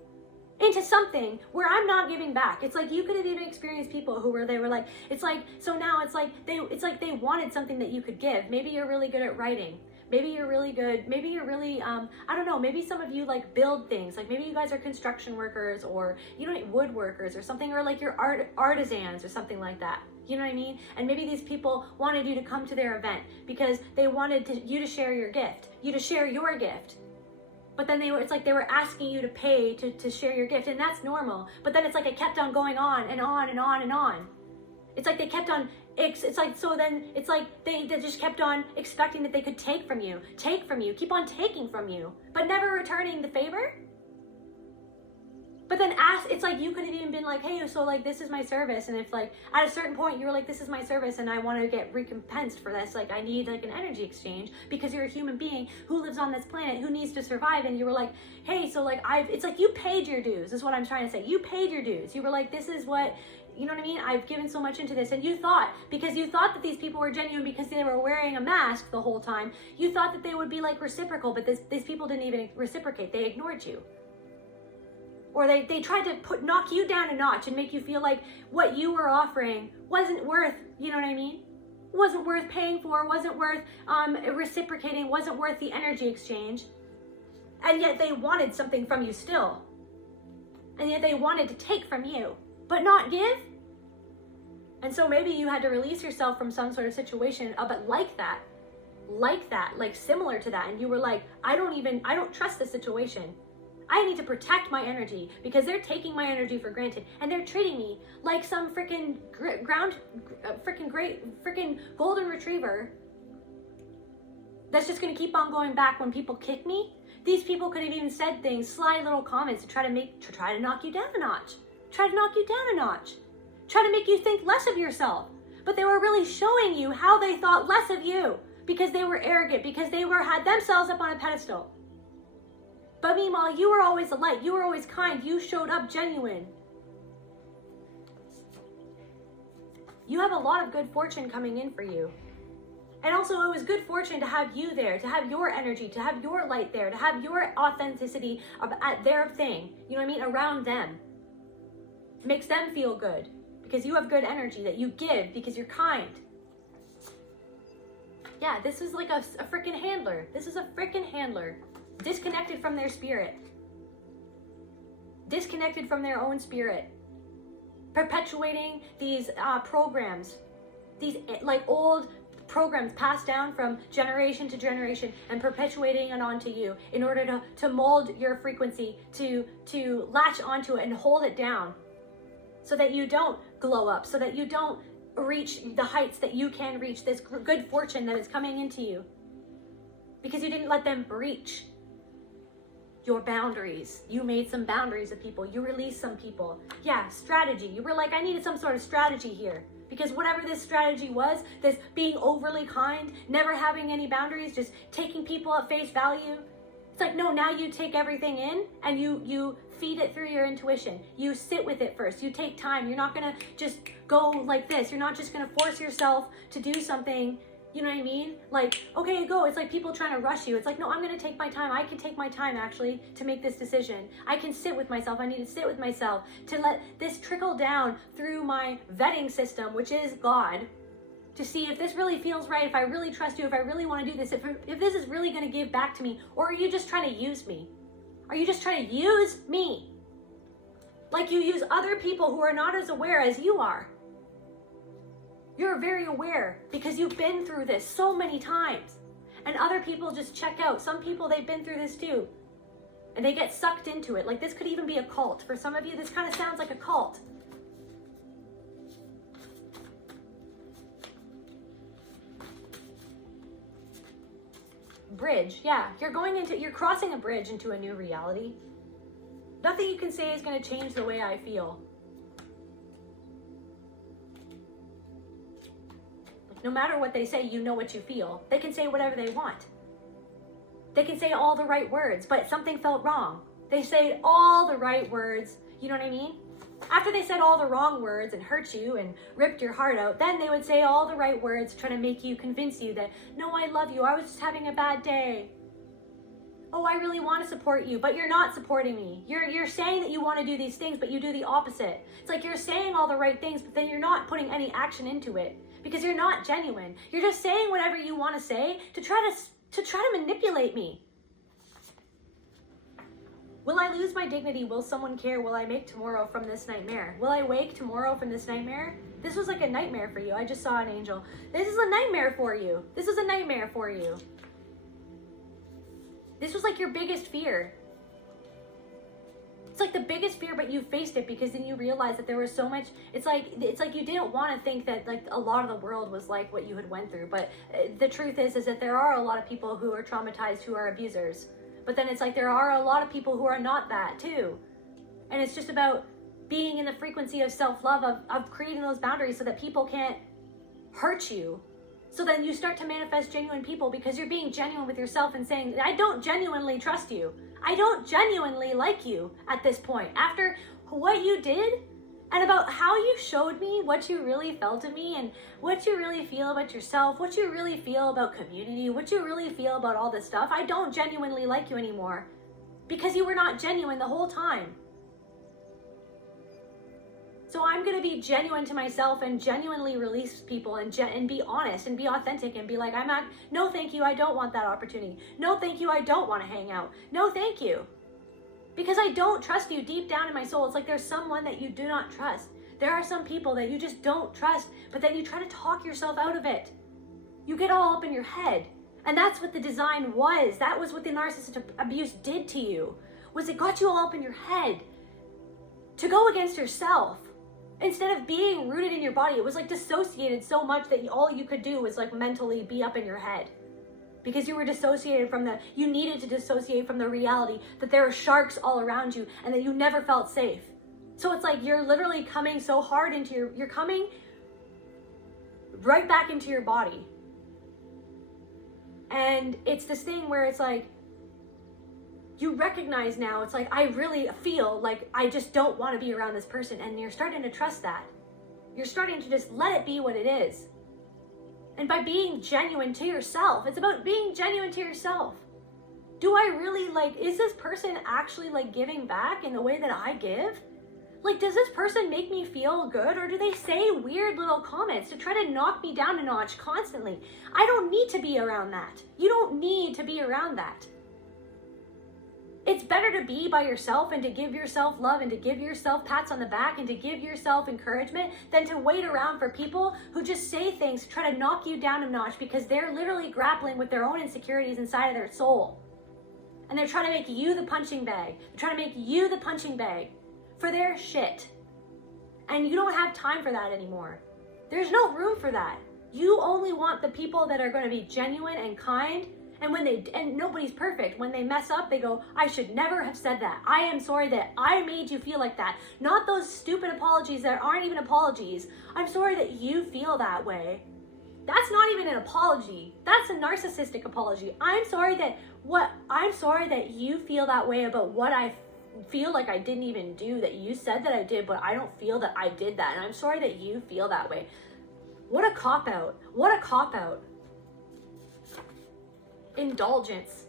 into something where I'm not giving back. It's like you could have even experienced people who they were like, it's like, so now it's like they wanted something that you could give. Maybe you're really good at writing. Maybe you're really good. Maybe you're really, I don't know, maybe some of you like build things. Like maybe you guys are construction workers or, you know, woodworkers or something, or like you're artisans or something like that. You know what I mean? And maybe these people wanted you to come to their event because they wanted you to share your gift, you to share your gift. But then it's like they were asking you to pay to share your gift, and that's normal. But then it's like it kept on going on and on and on and on. It's like they kept on, it's like, so then it's like they just kept on expecting that they could take from you, keep on taking from you, but never returning the favor. But then it's like you could have even been like, hey, so like this is my service, and if like at a certain point you were like, this is my service and I want to get recompensed for this, like I need like an energy exchange because you're a human being who lives on this planet who needs to survive, and you were like, hey, so like it's like you paid your dues, is what I'm trying to say. You paid your dues. You were like, this is what, you know what I mean? I've given so much into this, and you thought that these people were genuine because they were wearing a mask the whole time, you thought that they would be like reciprocal, but these people didn't even reciprocate. They ignored you. Or they tried to knock you down a notch and make you feel like what you were offering wasn't worth, you know what I mean? Wasn't worth paying for, wasn't worth reciprocating, wasn't worth the energy exchange. And yet they wanted something from you still. And yet they wanted to take from you, but not give. And so maybe you had to release yourself from some sort of situation, but like that, like similar to that. And you were like, I don't trust this situation. I need to protect my energy because they're taking my energy for granted, and they're treating me like some freaking golden retriever that's just going to keep on going back when people kick me. These people could have even said things, sly little comments to try to knock you down a notch, try to make you think less of yourself. But they were really showing you how they thought less of you because they were arrogant, because they had themselves up on a pedestal. But meanwhile, you were always a light. You were always kind. You showed up genuine. You have a lot of good fortune coming in for you. And also, it was good fortune to have you there, to have your energy, to have your light there, to have your authenticity at their thing. You know what I mean? Around them. It makes them feel good because you have good energy that you give because you're kind. Yeah, this is like a freaking handler. This is a freaking handler. Disconnected from their spirit. Disconnected from their own spirit. Perpetuating these programs. These like old programs passed down from generation to generation and perpetuating it onto you in order to mold your frequency, to latch onto it and hold it down so that you don't glow up, so that you don't reach the heights that you can reach, this good fortune that is coming into you. Because you didn't let them breach your boundaries. You made some boundaries of people. You released some people. Yeah, strategy. You were like, I needed some sort of strategy here. Because whatever this strategy was, this being overly kind, never having any boundaries, just taking people at face value. It's like, no, now you take everything in and you feed it through your intuition. You sit with it first. You take time. You're not going to just go like this. You're not just going to force yourself to do something. You know what I mean? Like, okay, go. It's like people trying to rush you. It's like, no, I'm going to take my time. I can take my time, actually, to make this decision. I can sit with myself. I need to sit with myself to let this trickle down through my vetting system, which is God, to see if this really feels right, if I really trust you, if I really want to do this, if this is really going to give back to me, or are you just trying to use me? Are you just trying to use me? Like you use other people who are not as aware as you are. You're very aware because you've been through this so many times. And other people just check out. Some people, they've been through this too. And they get sucked into it. Like this could even be a cult. For some of you, this kind of sounds like a cult. Bridge, yeah. You're crossing a bridge into a new reality. Nothing you can say is going to change the way I feel. No matter what they say, you know what you feel. They can say whatever they want. They can say all the right words, but something felt wrong. They say all the right words, you know what I mean? After they said all the wrong words and hurt you and ripped your heart out, then they would say all the right words, trying to make you, convince you that, no, I love you. I was just having a bad day. Oh, I really want to support you, but you're not supporting me. You're saying that you want to do these things, but you do the opposite. It's like you're saying all the right things, but then you're not putting any action into it. Because you're not genuine. You're just saying whatever you want to say to try to to try to manipulate me. Will I lose my dignity? Will someone care? Will I make tomorrow from this nightmare? Will I wake tomorrow from this nightmare? This was like a nightmare for you. I just saw an angel. This is a nightmare for you. This is a nightmare for you. This was like your biggest fear. It's like the biggest fear, but you faced it because then you realized that there was so much. It's like you didn't want to think that like a lot of the world was like what you had went through. But the truth is that there are a lot of people who are traumatized, who are abusers. But then it's like there are a lot of people who are not that too. And it's just about being in the frequency of self-love, of creating those boundaries so that people can't hurt you. So then you start to manifest genuine people because you're being genuine with yourself and saying, I don't genuinely trust you. I don't genuinely like you at this point. After what you did and about how you showed me what you really felt of me and what you really feel about yourself, what you really feel about community, what you really feel about all this stuff, I don't genuinely like you anymore because you were not genuine the whole time. So I'm going to be genuine to myself and genuinely release people and be honest and be authentic and be like, no, thank you. I don't want that opportunity. No, thank you. I don't want to hang out. No, thank you. Because I don't trust you deep down in my soul. It's like there's someone that you do not trust. There are some people that you just don't trust, but then you try to talk yourself out of it. You get all up in your head. And that's what the design was. That was what the narcissistic abuse did to you, was it got you all up in your head to go against yourself. Instead of being rooted in your body, it was like dissociated so much that all you could do was like mentally be up in your head. Because you were dissociated you needed to dissociate from the reality that there are sharks all around you and that you never felt safe. So it's like you're literally coming so hard you're coming right back into your body. And it's this thing where it's like, you recognize now, it's like, I really feel like I just don't want to be around this person. And you're starting to trust that. You're starting to just let it be what it is. And by being genuine to yourself, it's about being genuine to yourself. Do I really is this person actually giving back in the way that I give? Does this person make me feel good? Or do they say weird little comments to try to knock me down a notch constantly? I don't need to be around that. You don't need to be around that. It's better to be by yourself and to give yourself love and to give yourself pats on the back and to give yourself encouragement than to wait around for people who just say things to try to knock you down a notch because they're literally grappling with their own insecurities inside of their soul. And they're trying to make you the punching bag. They're trying to make you the punching bag for their shit. And you don't have time for that anymore. There's no room for that. You only want the people that are going to be genuine and kind. And nobody's perfect. When they mess up, they go, I should never have said that. I am sorry that I made you feel like that. Not those stupid apologies that aren't even apologies. I'm sorry that you feel that way. That's not even an apology. That's a narcissistic apology. I'm sorry that you feel that way about what I feel like I didn't even do, that you said that I did, but I don't feel that I did that. And I'm sorry that you feel that way. What a cop-out. What a cop-out. Indulgence.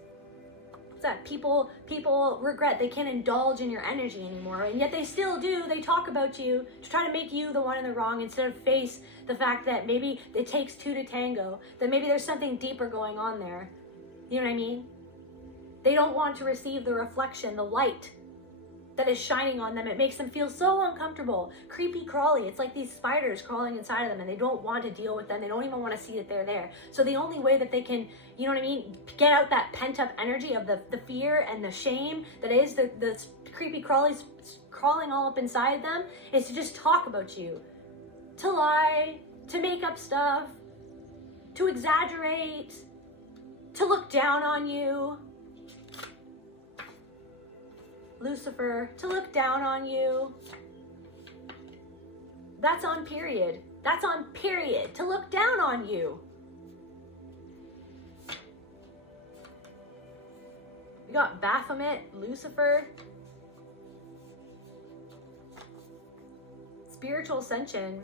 It's that people regret they can't indulge in your energy anymore, and yet they still do. They talk about you to try to make you the one in the wrong instead of face the fact that maybe it takes two to tango, that maybe there's something deeper going on there. You know what I mean? They don't want to receive the reflection, the light that is shining on them. It makes them feel so uncomfortable, creepy crawly. It's like these spiders crawling inside of them and they don't want to deal with them. They don't even want to see that they're there. So the only way that they can, you know what I mean, get out that pent up energy of the fear and the shame that is the creepy crawlies crawling all up inside them is to just talk about you, to lie, to make up stuff, to exaggerate, to look down on you. Lucifer, to look down on you. That's on period. That's on period. To look down on you. We got Baphomet, Lucifer. Spiritual ascension.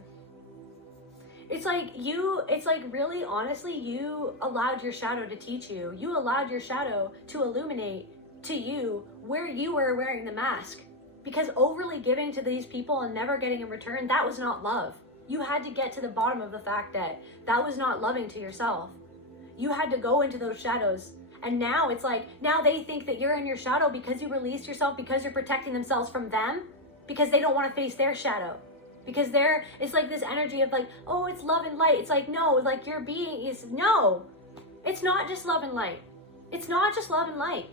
It's like really honestly, you allowed your shadow to teach you. You allowed your shadow to illuminate to you where you were wearing the mask, because overly giving to these people and never getting in return, that was not love. You had to get to the bottom of the fact that that was not loving to yourself. You had to go into those shadows. And now it's like, now they think that you're in your shadow because you released yourself, because you're protecting themselves from them, because they don't want to face their shadow. Because it's like this energy of like, oh, it's love and light. It's like, no, like your being is, no, it's not just love and light. It's not just love and light.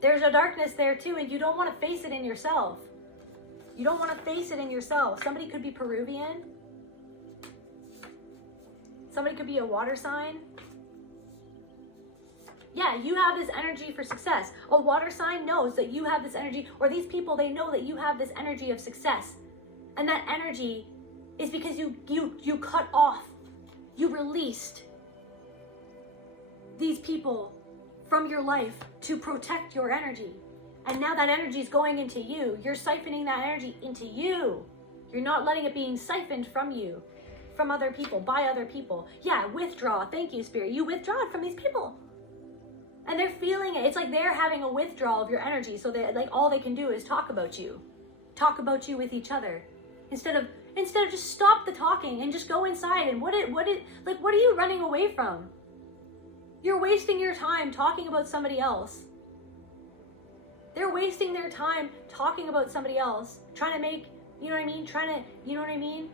There's a darkness there too, and you don't want to face it in yourself. You don't want to face it in yourself. Somebody could be Peruvian. Somebody could be a water sign. Yeah, you have this energy for success. A water sign knows that you have this energy, or these people, they know that you have this energy of success. And that energy is because you cut off, you released these people from your life to protect your energy. And now that energy is going into you. You're siphoning that energy into you. You're not letting it being siphoned from you, from other people, by other people. Yeah, withdraw. Thank you, Spirit. You withdraw it from these people. And they're feeling it. It's like they're having a withdrawal of your energy. So they like all they can do is talk about you. Talk about you with each other. Instead of just stop the talking and just go inside. And what are you running away from? You're wasting your time talking about somebody else. They're wasting their time talking about somebody else, trying to make, you know what I mean?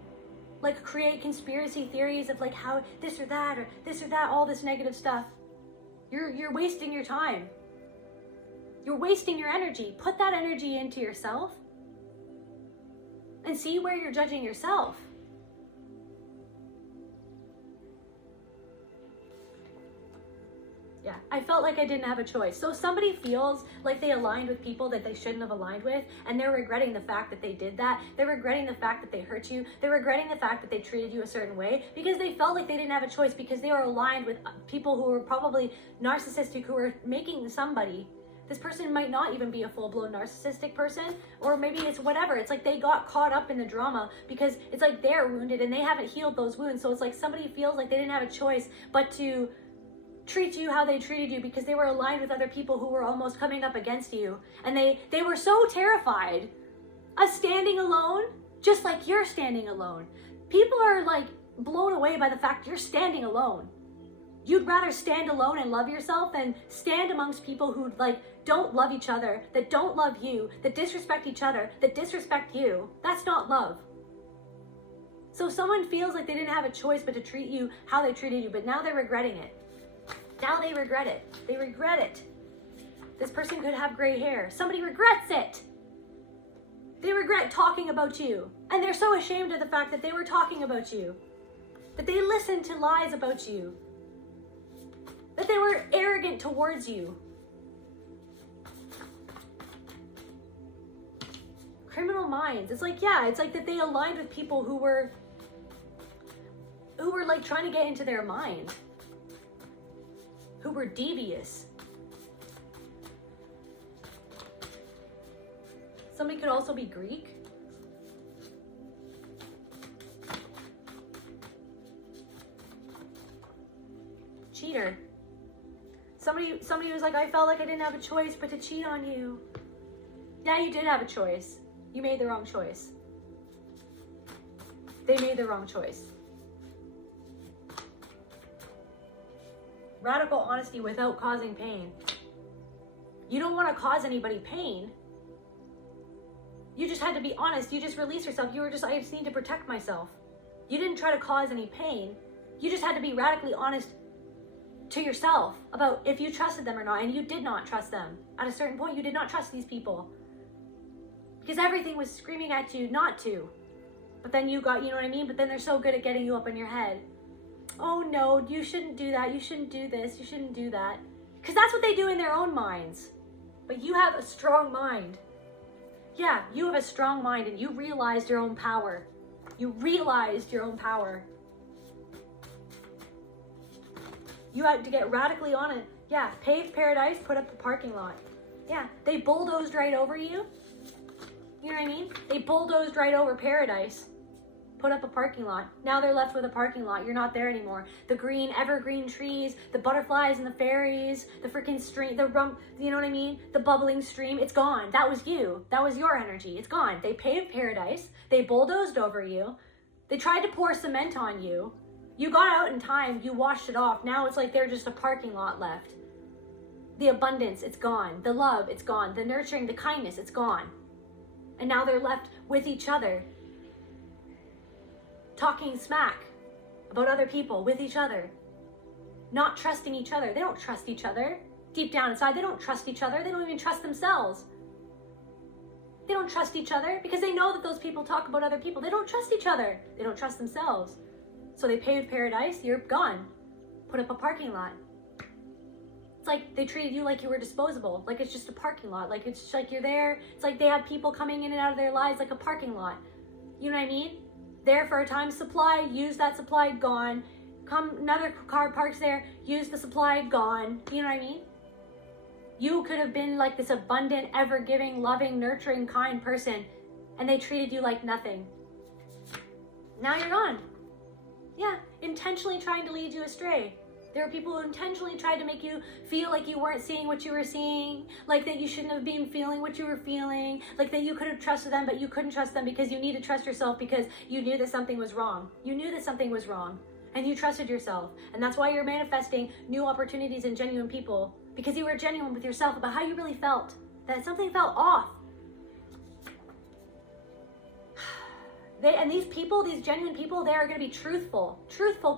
Like create conspiracy theories of like how this or that, all this negative stuff. You're wasting your time. You're wasting your energy. Put that energy into yourself and see where you're judging yourself. Yeah, I felt like I didn't have a choice. So somebody feels like they aligned with people that they shouldn't have aligned with, and they're regretting the fact that they did that. They're regretting the fact that they hurt you. They're regretting the fact that they treated you a certain way because they felt like they didn't have a choice, because they were aligned with people who were probably narcissistic, who were making somebody. This person might not even be a full-blown narcissistic person, or maybe it's whatever. It's like they got caught up in the drama because it's like they're wounded and they haven't healed those wounds. So it's like somebody feels like they didn't have a choice but to treat you how they treated you because they were aligned with other people who were almost coming up against you. And they were so terrified of standing alone, just like you're standing alone. People are like blown away by the fact you're standing alone. You'd rather stand alone and love yourself than stand amongst people who like don't love each other, that don't love you, that disrespect each other, that disrespect you. That's not love. So someone feels like they didn't have a choice but to treat you how they treated you, but now they're regretting it. Now they regret it. They regret it. This person could have gray hair. Somebody regrets it. They regret talking about you. And they're so ashamed of the fact that they were talking about you. That they listened to lies about you. That they were arrogant towards you. Criminal minds. It's like, yeah, it's like that they aligned with people who were like trying to get into their mind. Who were devious. Somebody could also be Greek. Cheater. Somebody was like, I felt like I didn't have a choice but to cheat on you. Yeah, you did have a choice. You made the wrong choice. They made the wrong choice. Radical honesty without causing pain. You don't want to cause anybody pain. You just had to be honest. You just released yourself. You were just, I just need to protect myself. You didn't try to cause any pain. You just had to be radically honest to yourself about if you trusted them or not. And you did not trust them. At a certain point, you did not trust these people. Because everything was screaming at you not to. But then you got, you know what I mean? But then they're so good at getting you up in your head. Oh no, you shouldn't do that. You shouldn't do this. You shouldn't do that. Because that's what they do in their own minds. But you have a strong mind. Yeah, you have a strong mind and you realized your own power. You realized your own power. You had to get radically on it. Yeah, paved paradise, put up the parking lot. Yeah, they bulldozed right over you. You know what I mean? They bulldozed right over paradise. Put up a parking lot. Now they're left with a parking lot. You're not there anymore. The green, evergreen trees, the butterflies and the fairies, the freaking stream, you know what I mean? The bubbling stream, it's gone. That was you. That was your energy. It's gone. They paved paradise. They bulldozed over you. They tried to pour cement on you. You got out in time, you washed it off. Now it's like they're just a parking lot left. The abundance, it's gone. The love, it's gone. The nurturing, the kindness, it's gone. And now they're left with each other, talking smack about other people, with each other, not trusting each other. They don't trust each other. Deep down inside, they don't trust each other. They don't even trust themselves. They don't trust each other because they know that those people talk about other people. They don't trust each other. They don't trust themselves. So they paved paradise, you're gone. Put up a parking lot. It's like they treated you like you were disposable, like it's just a parking lot, like it's just like you're there. It's like they have people coming in and out of their lives like a parking lot. You know what I mean? There for a time, supply, use that supply, gone. Come, another car parks there, use the supply, gone. You know what I mean? You could have been like this abundant, ever-giving, loving, nurturing, kind person, and they treated you like nothing. Now you're gone. Yeah, intentionally trying to lead you astray. There were people who intentionally tried to make you feel like you weren't seeing what you were seeing, like that you shouldn't have been feeling what you were feeling, like that you could have trusted them, but you couldn't trust them because you need to trust yourself because you knew that something was wrong. You knew that something was wrong, and you trusted yourself. And that's why you're manifesting new opportunities and genuine people, because you were genuine with yourself about how you really felt, that something felt off. These people, these genuine people, they are going to be truthful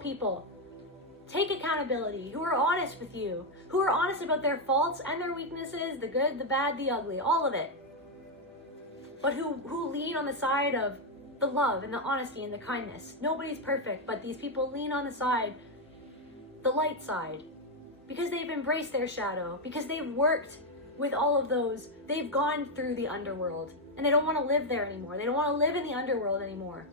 people. Take accountability, who are honest with you, who are honest about their faults and their weaknesses, the good, the bad, the ugly, all of it. But who lean on the side of the love and the honesty and the kindness. Nobody's perfect, but these people lean on the side, the light side, because they've embraced their shadow, because they've worked with all of those. They've gone through the underworld. And they don't want to live there anymore. They don't want to live in the underworld anymore.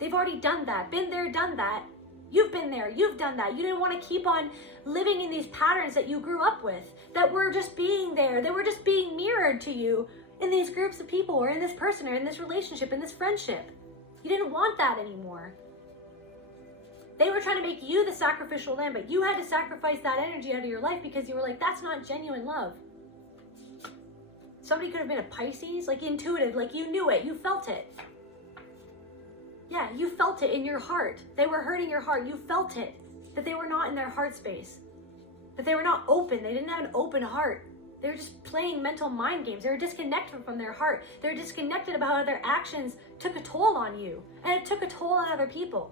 They've already done that. Been there, done that. You've been there. You've done that. You didn't want to keep on living in these patterns that you grew up with, that were just being there. They were just being mirrored to you in these groups of people, or in this person, or in this relationship, in this friendship. You didn't want that anymore. They were trying to make you the sacrificial lamb, but you had to sacrifice that energy out of your life because you were like, that's not genuine love. Somebody could have been a Pisces, like intuitive, like you knew it, you felt it. Yeah, you felt it in your heart. They were hurting your heart. You felt it, that they were not in their heart space, that they were not open. They didn't have an open heart. They were just playing mental mind games. They were disconnected from their heart. They were disconnected about how their actions took a toll on you, and it took a toll on other people.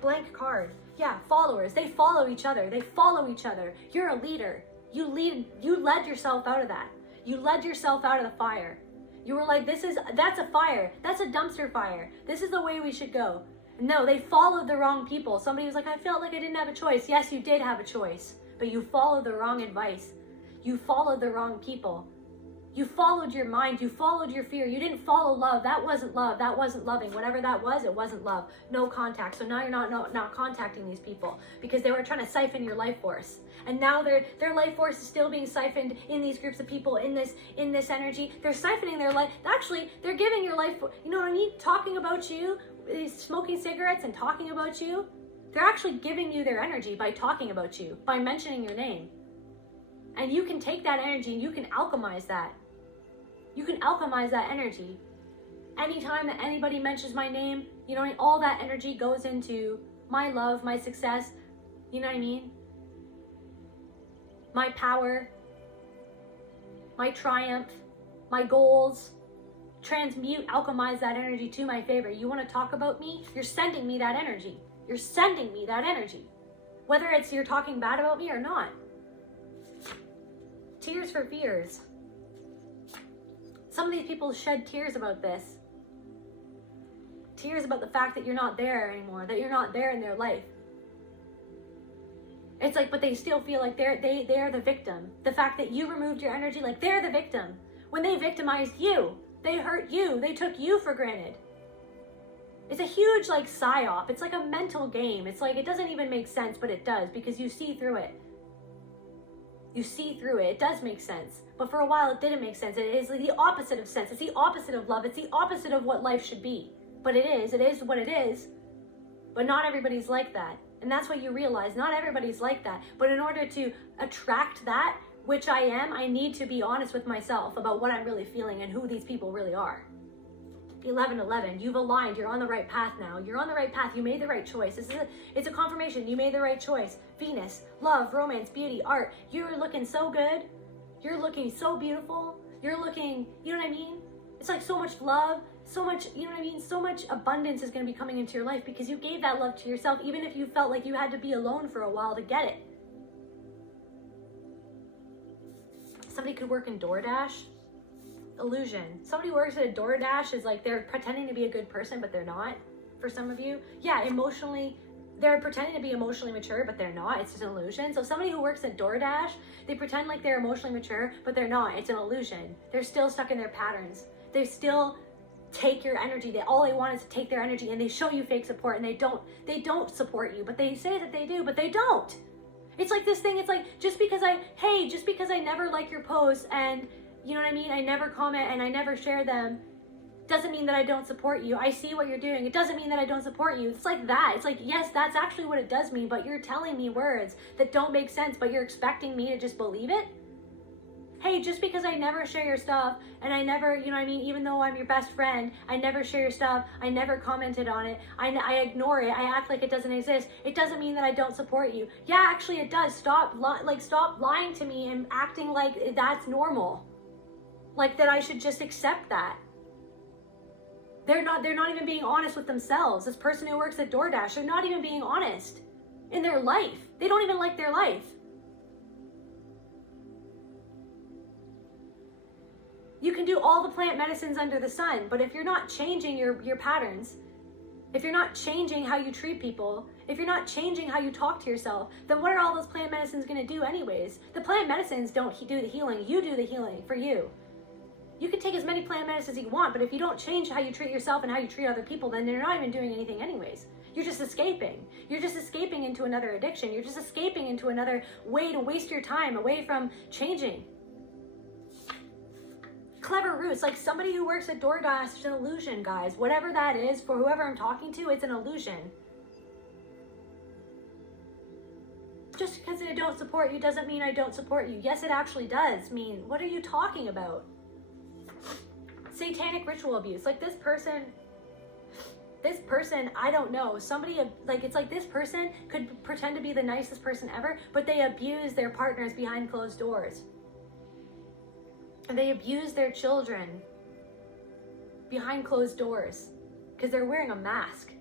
Blank card. Yeah, followers. They follow each other. They follow each other. You're a leader. You led yourself out of that. You led yourself out of the fire. You were like, that's a fire. That's a dumpster fire. This is the way we should go. No, they followed the wrong people. Somebody was like, I felt like I didn't have a choice. Yes, you did have a choice, but you followed the wrong advice. You followed the wrong people. You followed your mind. You followed your fear. You didn't follow love. That wasn't love. That wasn't loving. Whatever that was, it wasn't love. No contact. So now you're not contacting these people because they were trying to siphon your life force. And now their life force is still being siphoned in these groups of people, in this energy. They're siphoning their life. Actually, they're giving your life, you know what I mean? Talking about you, smoking cigarettes and talking about you. They're actually giving you their energy by talking about you, by mentioning your name. And you can take that energy and you can alchemize that. You can alchemize that energy. Anytime that anybody mentions my name, you know, all that energy goes into my love, my success, you know what I mean? My power, my triumph, my goals. Transmute, alchemize that energy to my favor. You want to talk about me? You're sending me that energy. You're sending me that energy. Whether it's you're talking bad about me or not. Tears for fears. Some of these people shed tears about this. Tears about the fact that you're not there anymore, that you're not there in their life. It's like, but they still feel like they're the victim. The fact that you removed your energy, like they're the victim. When they victimized you, they hurt you, they took you for granted. It's a huge like psyop. It's like a mental game. It's like, it doesn't even make sense, but it does because you see through it. You see through it. It does make sense. But for a while it didn't make sense. It is the opposite of sense. It's the opposite of love. It's the opposite of what life should be. But it is what it is. But not everybody's like that. And that's what you realize. Not everybody's like that. But in order to attract that, which I am, I need to be honest with myself about what I'm really feeling and who these people really are. 11. You've aligned. You're on the right path now. You're on the right path. You made the right choice. It's a confirmation. You made the right choice. Venus, love, romance, beauty, art. You're looking so good. You're looking so beautiful. You're looking, you know what I mean? It's like so much love, so much, you know what I mean? So much abundance is going to be coming into your life because you gave that love to yourself, even if you felt like you had to be alone for a while to get it. Somebody could work in DoorDash. Illusion. Somebody who works at a DoorDash is like they're pretending to be a good person, but they're not. For some of you, yeah, emotionally, they're pretending to be emotionally mature, but they're not. It's just an illusion. So somebody who works at DoorDash, they pretend like they're emotionally mature, but they're not. It's an illusion. They're still stuck in their patterns. They still take your energy. All they want is to take their energy, and they show you fake support, and they don't support you, but they say that they do, but they don't. It's like this thing. It's like just because I never like your posts and you know what I mean? I never comment and I never share them. Doesn't mean that I don't support you. I see what you're doing. It doesn't mean that I don't support you. It's like that. It's like, yes, that's actually what it does mean, but you're telling me words that don't make sense, but you're expecting me to just believe it? Hey, just because I never share your stuff and I never, you know what I mean, even though I'm your best friend, I never share your stuff, I never commented on it, I ignore it, I act like it doesn't exist, it doesn't mean that I don't support you. Yeah, actually it does. Stop lying to me and acting like that's normal. Like that I should just accept that. They're not even being honest with themselves. This person who works at DoorDash, they're not even being honest in their life. They don't even like their life. You can do all the plant medicines under the sun, but if you're not changing your patterns, if you're not changing how you treat people, if you're not changing how you talk to yourself, then what are all those plant medicines going to do anyways? The plant medicines don't do the healing. You do the healing for you. You can take as many plant medicines as you want, but if you don't change how you treat yourself and how you treat other people, then they're not even doing anything anyways. You're just escaping. You're just escaping into another addiction. You're just escaping into another way to waste your time away from changing. Clever roots, like somebody who works at DoorDash is an illusion, guys. Whatever that is, for whoever I'm talking to, it's an illusion. Just because I don't support you doesn't mean I don't support you. Yes, it actually does mean, what are you talking about? Satanic ritual abuse. Like this person, I don't know. Somebody, like, it's like this person could pretend to be the nicest person ever, but they abuse their partners behind closed doors. And they abuse their children behind closed doors because they're wearing a mask.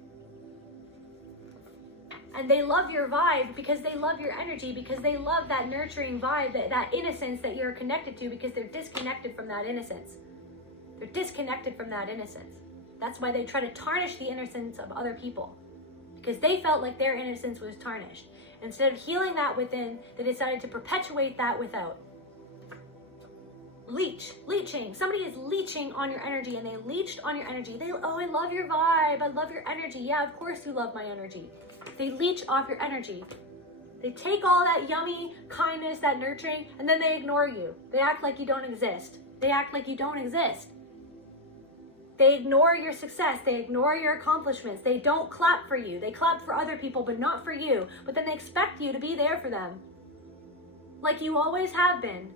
And they love your vibe because they love your energy, because they love that nurturing vibe, that innocence that you're connected to, because they're disconnected from that innocence. They're disconnected from that innocence. That's why they try to tarnish the innocence of other people, because they felt like their innocence was tarnished. Instead of healing that within, they decided to perpetuate that without. Leeching. Somebody is leeching on your energy, and they leached on your energy. I love your vibe. I love your energy. Yeah, of course you love my energy. They leech off your energy. They take all that yummy kindness, that nurturing, and then they ignore you. They act like you don't exist. They act like you don't exist. They ignore your success. They ignore your accomplishments. They don't clap for you. They clap for other people, but not for you. But then they expect you to be there for them, like you always have been.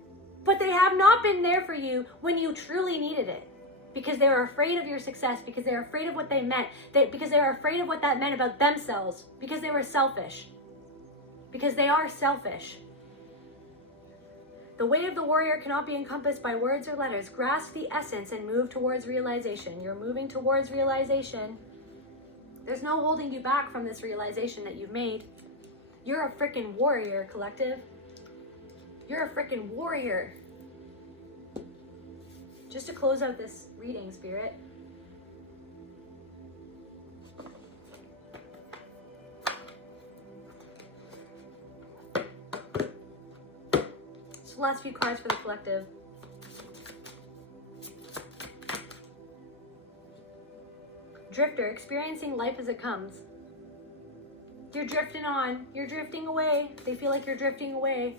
But they have not been there for you when you truly needed it, because they were afraid of your success, because they were afraid of what they meant, because they were afraid of what that meant about themselves, because they were selfish, because they are selfish. The way of the warrior cannot be encompassed by words or letters. Grasp the essence and move towards realization. You're moving towards realization. There's no holding you back from this realization that you've made. You're a freaking warrior, collective. You're a freaking warrior. Just to close out this reading, Spirit. So last few cards for the collective. Drifter, experiencing life as it comes. You're drifting on. You're drifting away. They feel like you're drifting away.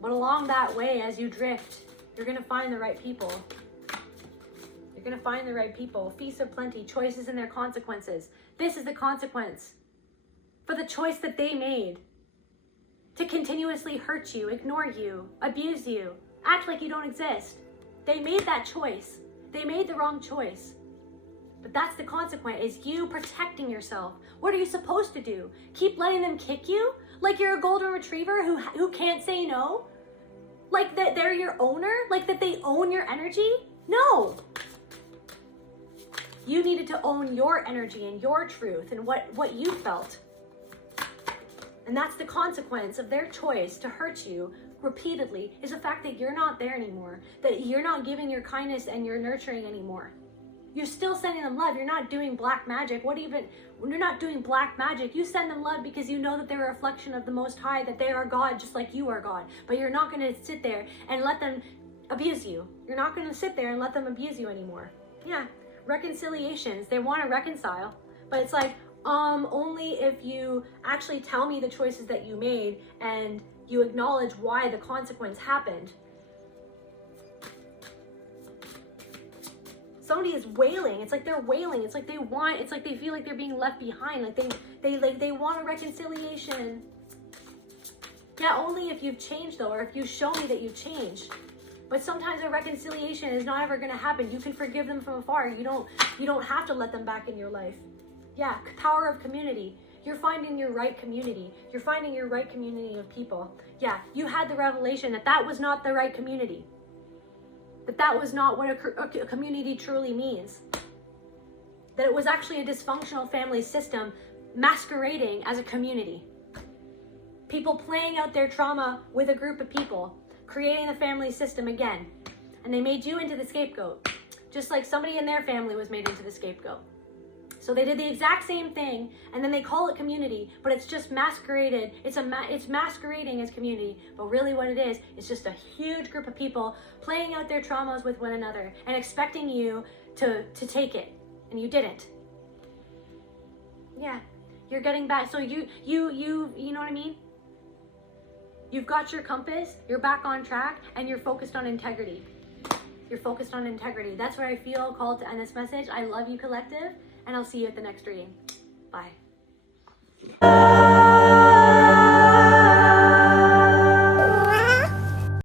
But along that way, as you drift, you're going to find the right people. You're going to find the right people. Feast of plenty, choices and their consequences. This is the consequence for the choice that they made. To continuously hurt you, ignore you, abuse you, act like you don't exist. They made that choice. They made the wrong choice. But that's the consequence, is you protecting yourself. What are you supposed to do? Keep letting them kick you? Like you're a golden retriever who can't say no? Like that they're your owner? Like that they own your energy? No. You needed to own your energy and your truth and what you felt. And that's the consequence of their choice to hurt you repeatedly, is the fact that you're not there anymore, that you're not giving your kindness and your nurturing anymore. You're still sending them love. You're not doing black magic. You're not doing black magic. You send them love because you know that they're a reflection of the Most High, that they are God just like you are God. But you're not going to sit there and let them abuse you. You're not going to sit there and let them abuse you anymore. Yeah, reconciliations. They want to reconcile, but it's like, only if you actually tell me the choices that you made and you acknowledge why the consequence happened. Somebody is wailing. It's like they're wailing. It's like they feel like they're being left behind. Like they want a reconciliation. Yeah, only if you've changed though, or if you show me that you've changed. But sometimes a reconciliation is not ever going to happen. You can forgive them from afar. You don't have to let them back in your life. Yeah, power of community. You're finding your right community. You're finding your right community of people. Yeah, you had the revelation that was not the right community. That was not what a community truly means. That it was actually a dysfunctional family system masquerading as a community. People playing out their trauma with a group of people, creating the family system again. And they made you into the scapegoat, just like somebody in their family was made into the scapegoat. So they did the exact same thing, and then they call it community, but it's just masqueraded. It's masquerading as community, but really what it is, it's just a huge group of people playing out their traumas with one another and expecting you to take it, and you didn't. Yeah, you're getting back. So you know what I mean? You've got your compass, you're back on track, and you're focused on integrity. You're focused on integrity. That's where I feel called to end this message. I love you, collective. And I'll see you at the next reading. Bye.